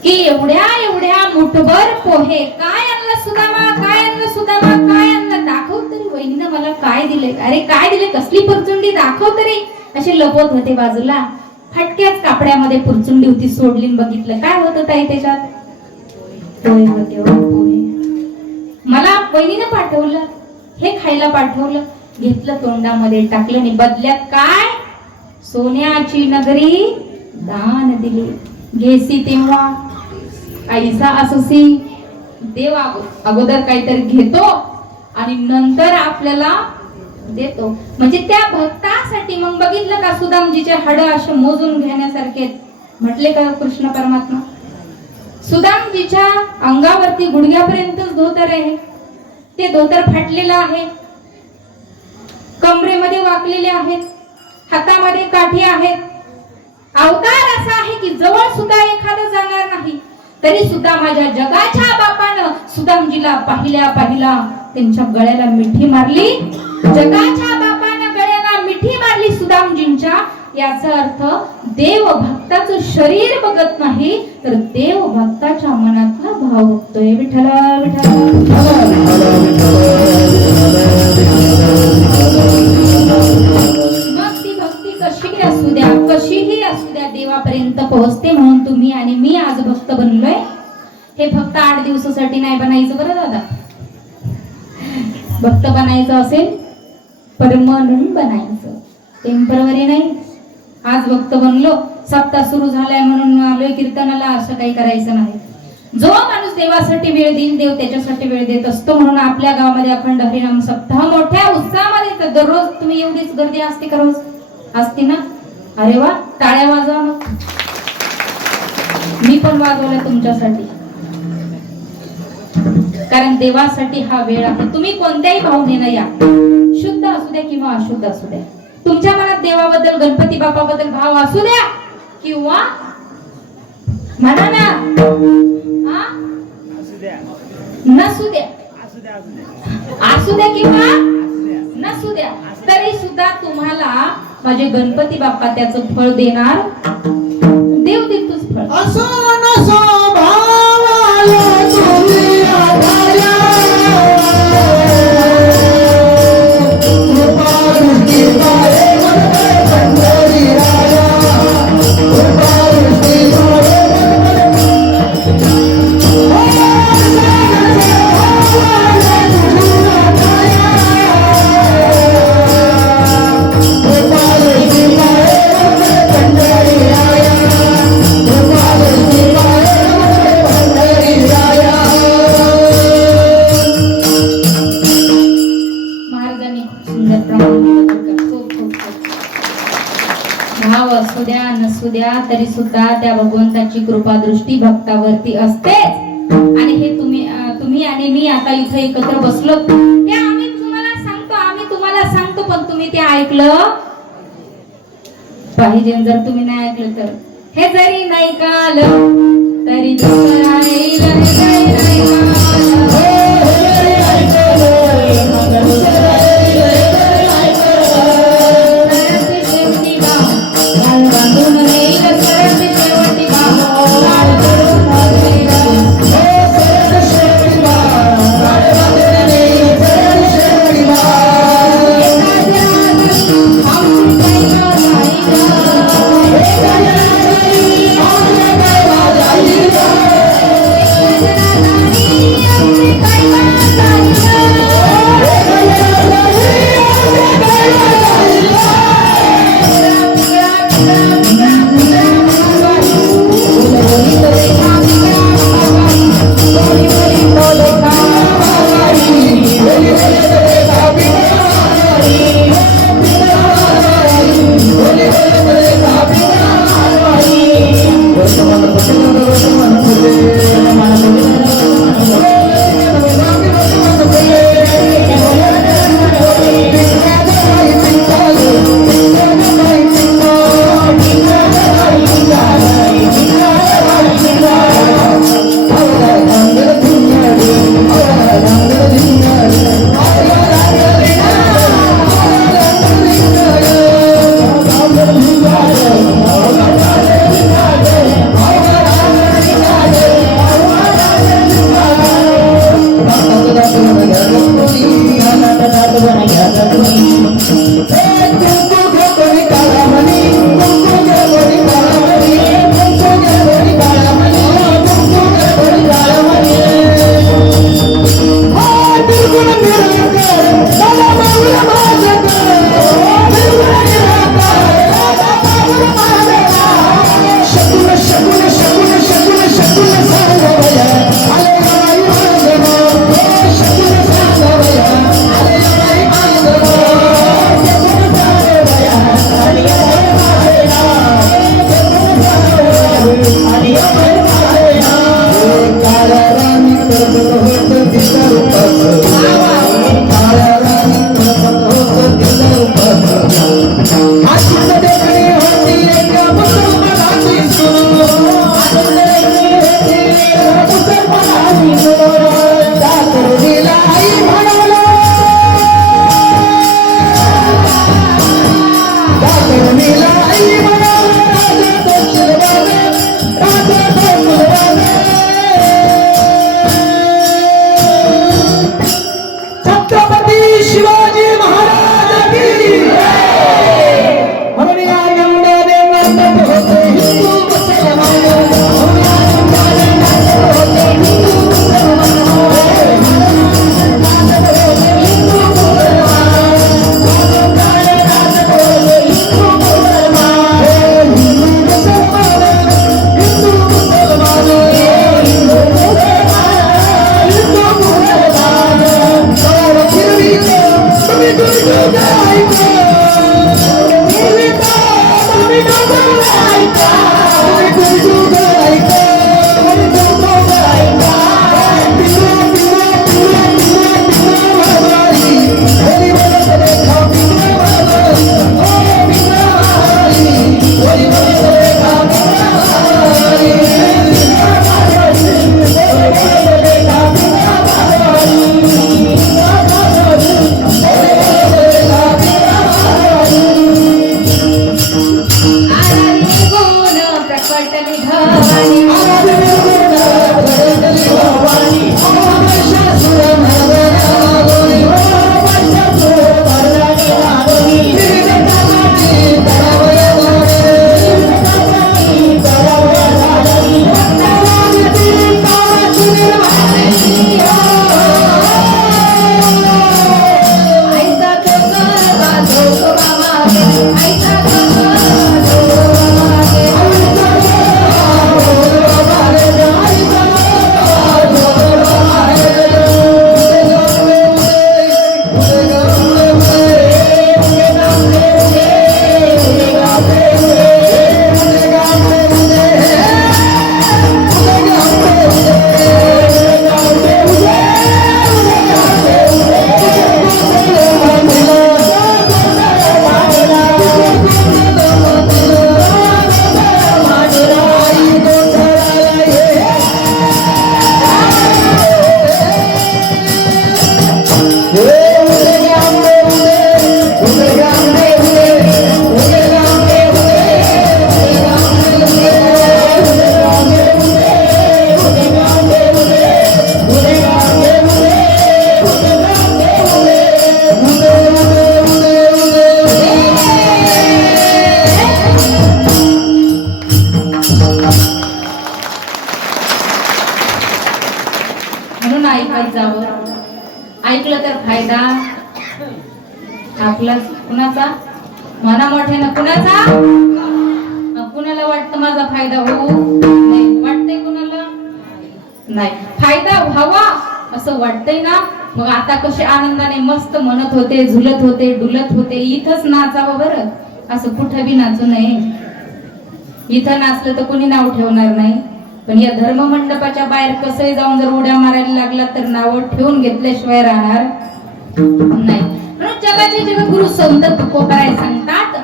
की एवढ्या एवढ्या मुठभर पोहे. काय आणलं सुदामा, काय आणलं सुदामा, काय आणलं? दाखव तरी वहिनीनं मला काय दिले. अरे काय दिले, कसली पुरचुंडी, दाखव तरी. असे लपवत होते बाजूला. फटक्याच कापड्यामध्ये पुरचुंडी होती, सोडली, बघितलं काय होतं ताई त्याच्यात? पोहे होते, पोहे. मला वहिनीनं पाठवलं, हे खायला पाठवलं, घेतलं, तोंडामध्ये टाकलं, आणि बदल्यात काय? सोन्याची नगरी दान दिली. घेसी तेव्हा ऐसा अससी. देव अगोदर काहीतरी घेतो आणि नंतर आपल्याला देतो. म्हणजे त्या भक्तासाठी. मग बघितलं का सुदामजीचे हाड असे मोजून घेण्यासारखे म्हटले का कृष्ण परमात्मा? सुदामजीच्या अंगावरती गुडघ्यापर्यंतच धोतर आहे, ते धोतर फाटलेलं आहे, कमरेमध्ये वाकलेले आहेत, हातामध्ये काठी आहेत. अवतार असा आहे की जवळ सुद्धा एखादं जाणार नाही, तरी सुद्धा माझ्या जगाच्या बापानं सुदामजीला पाहिल्या त्यांच्या गळ्याला मिठी मारली. जगाच्या बापानं गळ्याला मिठी मारली सुदामजींच्या. याचा अर्थ देव भक्ताचं शरीर बघत नाही, तर देव भक्ताच्या मनातला भाव बघतोय. विठ्ठला विठ्ठला. मग ती भक्ती कशी असू द्या, कशीही असू द्या, देवापर्यंत पोहोचते. म्हणून तुम्ही आणि मी आज भक्त बनलोय. हे फक्त 8 दिवसासाठी नाही बनायचं बरं दादा. भक्त बनायचं असेल परमनंट बनायचं, टेम्पररी नाही. आज भक्त बनलो, सप्ताह सुरू झालाय म्हणून आलोय कीर्तनाला, असं काही करायचं नाही. जो माणूस देवासाठी वेळ देईल, देव त्याच्यासाठी वेळ देत असतो. म्हणून आपल्या गावामध्ये अखंड हरिनाम सप्ताह मोठ्या उत्साहामध्ये, दररोज तुम्ही एवढीच गर्दी असते का? रोज असते ना? अरे वा, टाळ्या वाजवा. मग मी पण वाजवलं तुमच्यासाठी, कारण देवासाठी हा वेळ आहे. तुम्ही कोणत्याही भावनेनं या, शुद्ध असू द्या किंवा अशुद्ध असू द्या. तुमच्या मनात देवाबद्दल, गणपती बाप्पाबद्दल भाव असू द्या किंवा म्हणा ना नसू द्या, असू द्या किंवा नसू द्या, तरी सुद्धा तुम्हाला माझे गणपती बाप्पा त्याचं फळ देणार. देव देतोच फळ. असो नसो भावाला तुम्ही आधारा, कृपा दृष्टी पाहे मनवे पंढरी राया, कृपा दृष्टी पाहे तरी सुद्धा त्या भगवंताची कृपा दृष्टी भक्तावरती असतेच. आणि हे तुम्ही आणि मी आता इथे एकत्र बसलो, ते आम्ही तुम्हाला सांगतो, पण तुम्ही ते ऐकलं पाहिजे. जर तुम्ही नाही ऐकलं तर हे जरी नाही काल तरी दुसरा येईल, नाही काल. ऐकलं तर फायदा आपला कुणाचा, मना मोठ्यानं कुणाचा, कुणाला वाटतं माझा फायदा होऊ नाही, वाटतंय कुणाला नाही, फायदा व्हावा असं वाटतंय ना. मग आता कसे आनंदाने मस्त म्हणत होते, झुलत होते, डुलत होते, इथंच नाचावं बरं, असं कुठं बी नाचू नये. इथं नाचलं तर कोणी नाव ठेवणार नाही, पण या धर्म मंडपाच्या बाहेर कसं जाऊन जर उड्या मारायला लागला तर नाव ठेवून घेतल्याशिवाय राहणार नाही. म्हणून जगाचे जगद्गुरु संत तुकोबाराय सांगतात,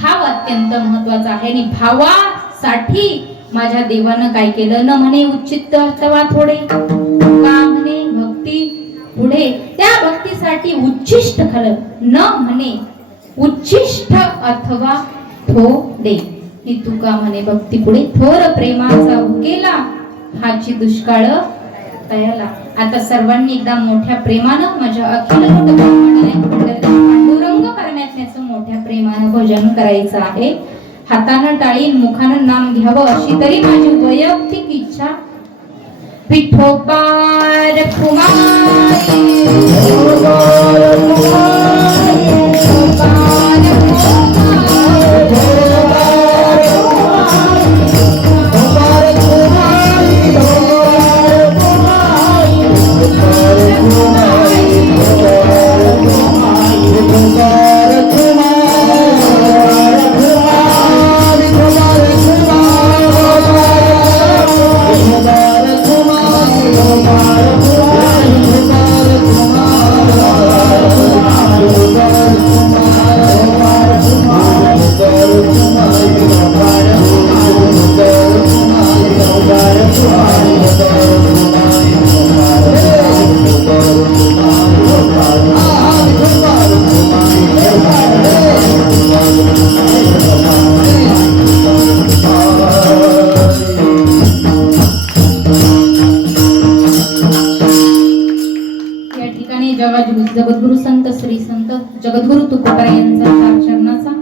भाव अत्यंत महत्वाचा आहे आणि भावासाठी माझ्या देवानं काय केलं, न म्हणे उच्चित्त अथवा थोडे, का म्हणे भक्ती पुढे, त्या भक्तीसाठी उच्छिष्ट खरं, न म्हणे उच्छिष्ट अथवा थोडे. ही तुका म्हणे भक्ती पुढे थोर प्रेमाचा उकेला, हाची दुष्काळ तयाला. आता सर्वांनी एकदा मोठ्या प्रेमानं माझ्या अखिल कुटुंब मंडळी दर्शन करायचं आहे. हातानं टाळीन मुखानं नाम घ्यावं अशी तरी माझी वैयक्तिक इच्छा. विठोबार कुमारी विठोबार जगद्गुरु संत श्री संत जगद्गुरु तुकोबाराय यांचा चार चरणाचा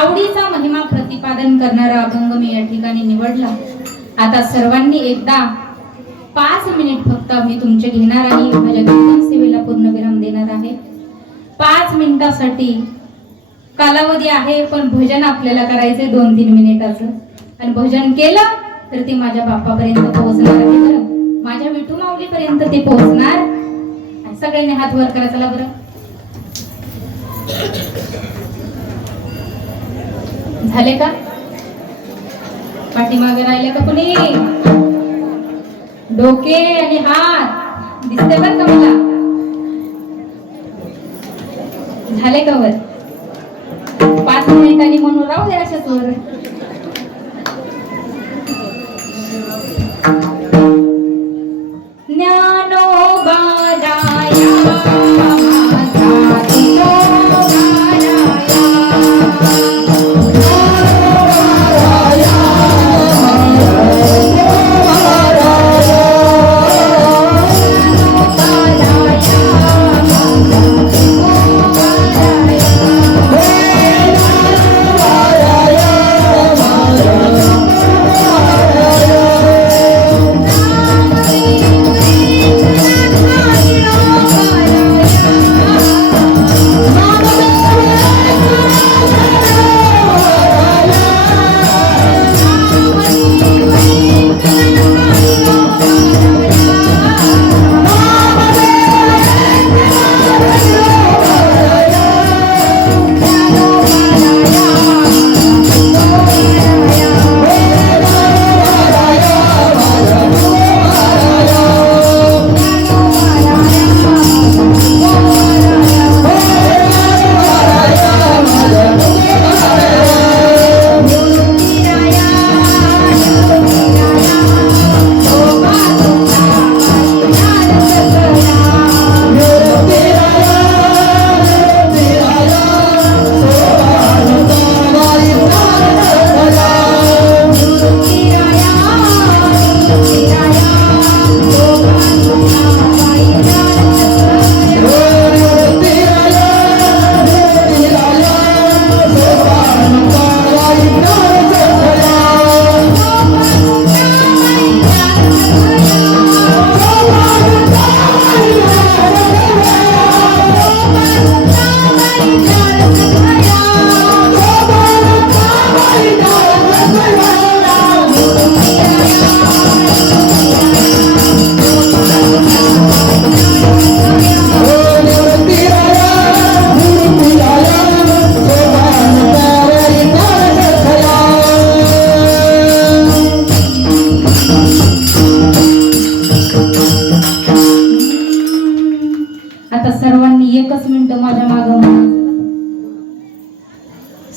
आवडीचा महिमा प्रतिपादन करणारा अभंग मी या ठिकाणी निवडला. आता सर्वांनी एकदा 5 मिनिट फक्त मी तुमचे घेणार आणि माझ्या कीर्तन सेवेला पूर्णविराम देणार आहे. 5 मिनिटासाठी कालावधी आहे, पण भजन आपल्याला करायचे 2-3 मिनिटाचं. आणि भजन केलं तर ते माझ्या बाप्पापर्यंत पोहोचणार आहे. बरं, माझ्या विठू माऊलीपर्यंत ते पोहोचणार. सगळ्यांनी हात वर करा. चला बरं, झाले का? पाठीमागे राहिले का कुणी? डोके आणि हात दिसते बर का मला? झाले का वर? 5 मिनिटांनी म्हणून राहू दे अशाच वर.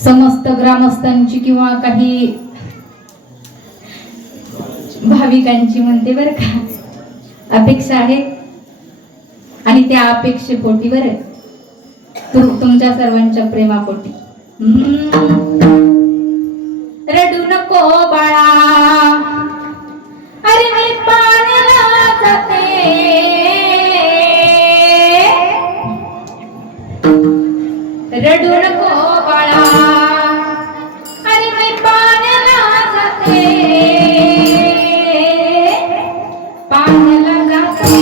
समस्त ग्रामस्थांची किंवा काही भाविकांची म्हणते बरं का अपेक्षा आहे आणि त्या अपेक्षेपोटी बरं तुमच्या सर्वांच्या प्रेमापोटी रडू नको बाळा अरे मी पाण्याला जाते रडू नको बाळा अरे मी पाण्याला जाते पाण्याला जाते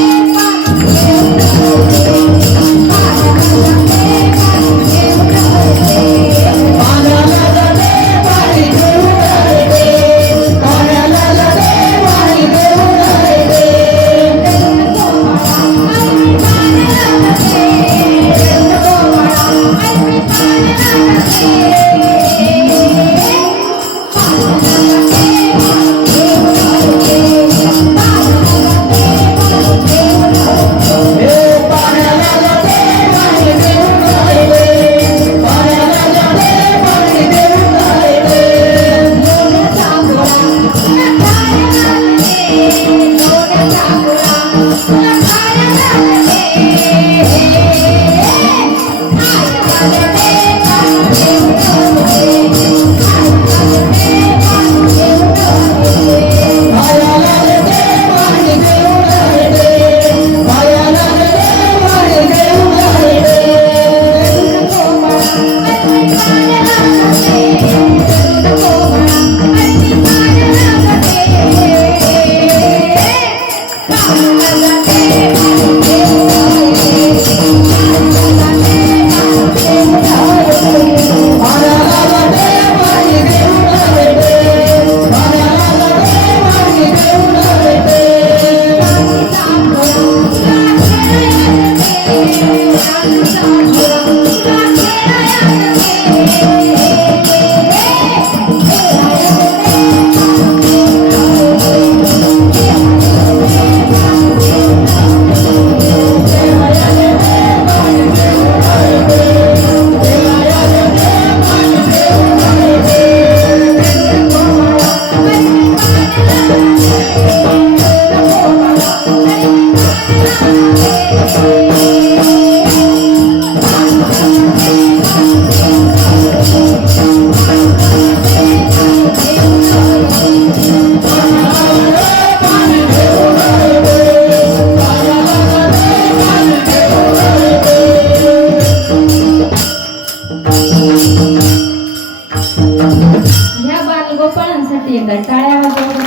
ह्या बालगोपाळांसाठी एकदा टाळ्या वाजवा.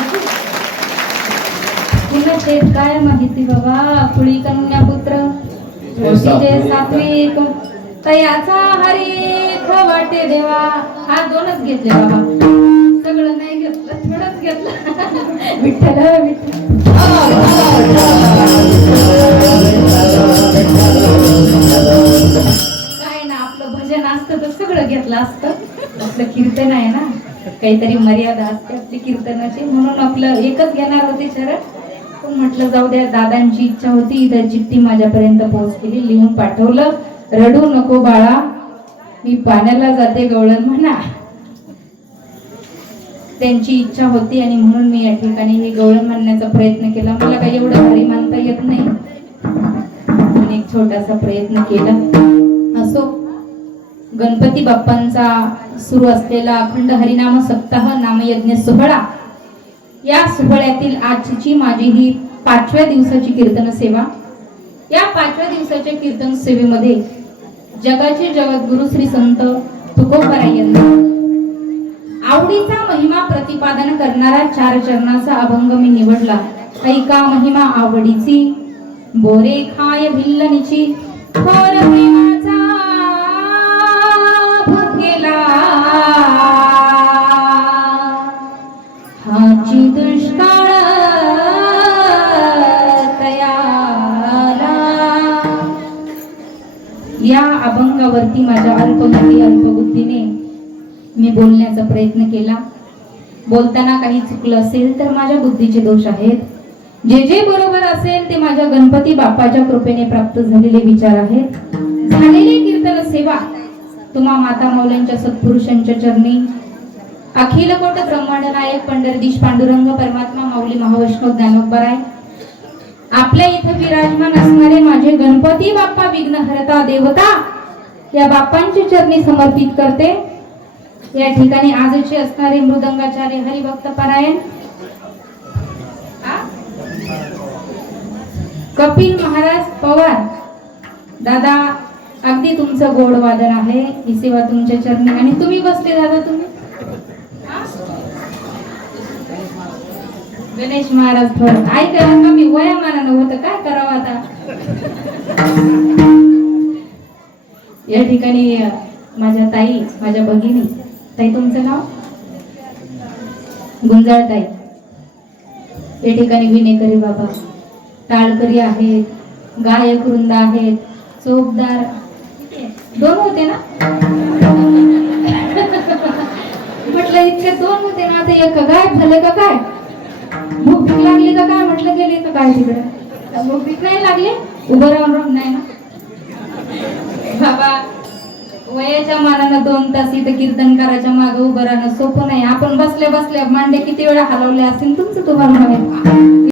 पुन्हा तेच काय माहिती बाबा कुळी कन्या पुत्र ओशीचे सात्विक तयाचा हरी वाटे देवा. हा दोनच घेतले बाबा सगळं नाही घेतलं थोडंच घेतलं. विठ्ठल विठ्ठल काय ना आपलं भजन असतं तर सगळं घेतलं असतं. आपलं कीर्तन आहे ना काहीतरी मर्यादा असते आपली कीर्तनाची म्हणून आपलं एकच घेणार होते शरण पण म्हटलं जाऊ द्या. दादांची इच्छा होती तर चिठ्ठी माझ्यापर्यंत पोहोच केली लिहून पाठवलं. रडू नको बाळा मी पाण्याला जाते गवळण म्हणा. त्यांची इच्छा होती आणि म्हणून मी या ठिकाणी हे गवळण म्हणण्याचा प्रयत्न केला. मला काही एवढं भारी मानता येत नाही पण एक छोटासा प्रयत्न केला. असो गणपती बाप्पांचा सुरू असलेला अखंड हरिनाम सप्ताह नामयज्ञ सोहळा या सोहळ्यातील आजची माझी ही 5व्या दिवसाची कीर्तन सेवा. या 5व्या दिवसाच्या कीर्तन सेवेमध्ये जगाचे जगद्गुरु श्री संत तुकोबाराय यांना आवडीचा महिमा प्रतिपादन करणारा 4 चरणाचा अभंग मी निवडला. ऐका महिमा आवडीची बोरे खाय भिल्लनीची थोर प्रेमाचा भुकेला हाची दुष्काळ तयाला. या अभंगावरती माझ्या अल्पबुद्धीने मी बोलण्याचा प्रयत्न केला. बोलताना काही चुकलं असेल तर माझ्या बुद्धीचे दोष आहेत. जे जे बरोबर असेल ते माझ्या गणपती बाप्पाच्या कृपेने प्राप्त झालेले विचार आहेत. झालेली कीर्तन सेवा तुम्हा माता मौल्यांच्या सत्पुरुषांच्या चरणी अखिल कोट ब्रह्मांड नायक पंढरदीश पांडुरंग परमात्मा माऊली महावैष्णव ज्ञानोबराय आपल्या इथे विराजमान असणारे माझे गणपती बाप्पा विघ्नहर्ता देवता या बाप्पांच्या चरणी समर्पित करते. या ठिकाणी आजचे असणारे मृदंगाचार्य हरिभक्त परायण कपिल महाराज पवार दादा अगदी तुमचं गोड वादन आहे, ही सेवा तुमच्या चरणी. आणि तुम्ही बसले दादा, तुम्ही हा? गणेश महाराज थोडं ऐका, कमी वयामानानं होतं, काय करावं आता. या ठिकाणी माझ्या ताई, माझ्या भगिनी. ताई, तुमचं नाव? गुंजाळताई. या ठिकाणी विनेकरी बाबा, टाळकरी आहेत, गायक वृंद आहेत, चोपदार 2 होते ना. म्हटलं इतके 2 होते ना, आता एक गायब झाले का काय? भूक भीक लागली का काय? म्हटलं गेले का काय तिकडे? भूक भीक नाही लागली, उभं राहून नाही ना बाबा. वयाच्या मानानं 2 तास इथं कीर्तनकाराच्या मागे उभं राहणं सोपं नाही. आपण बसल्या बसल्या मांडे किती वेळा हलवले असतील तुमचं तुम्हाला माहिती.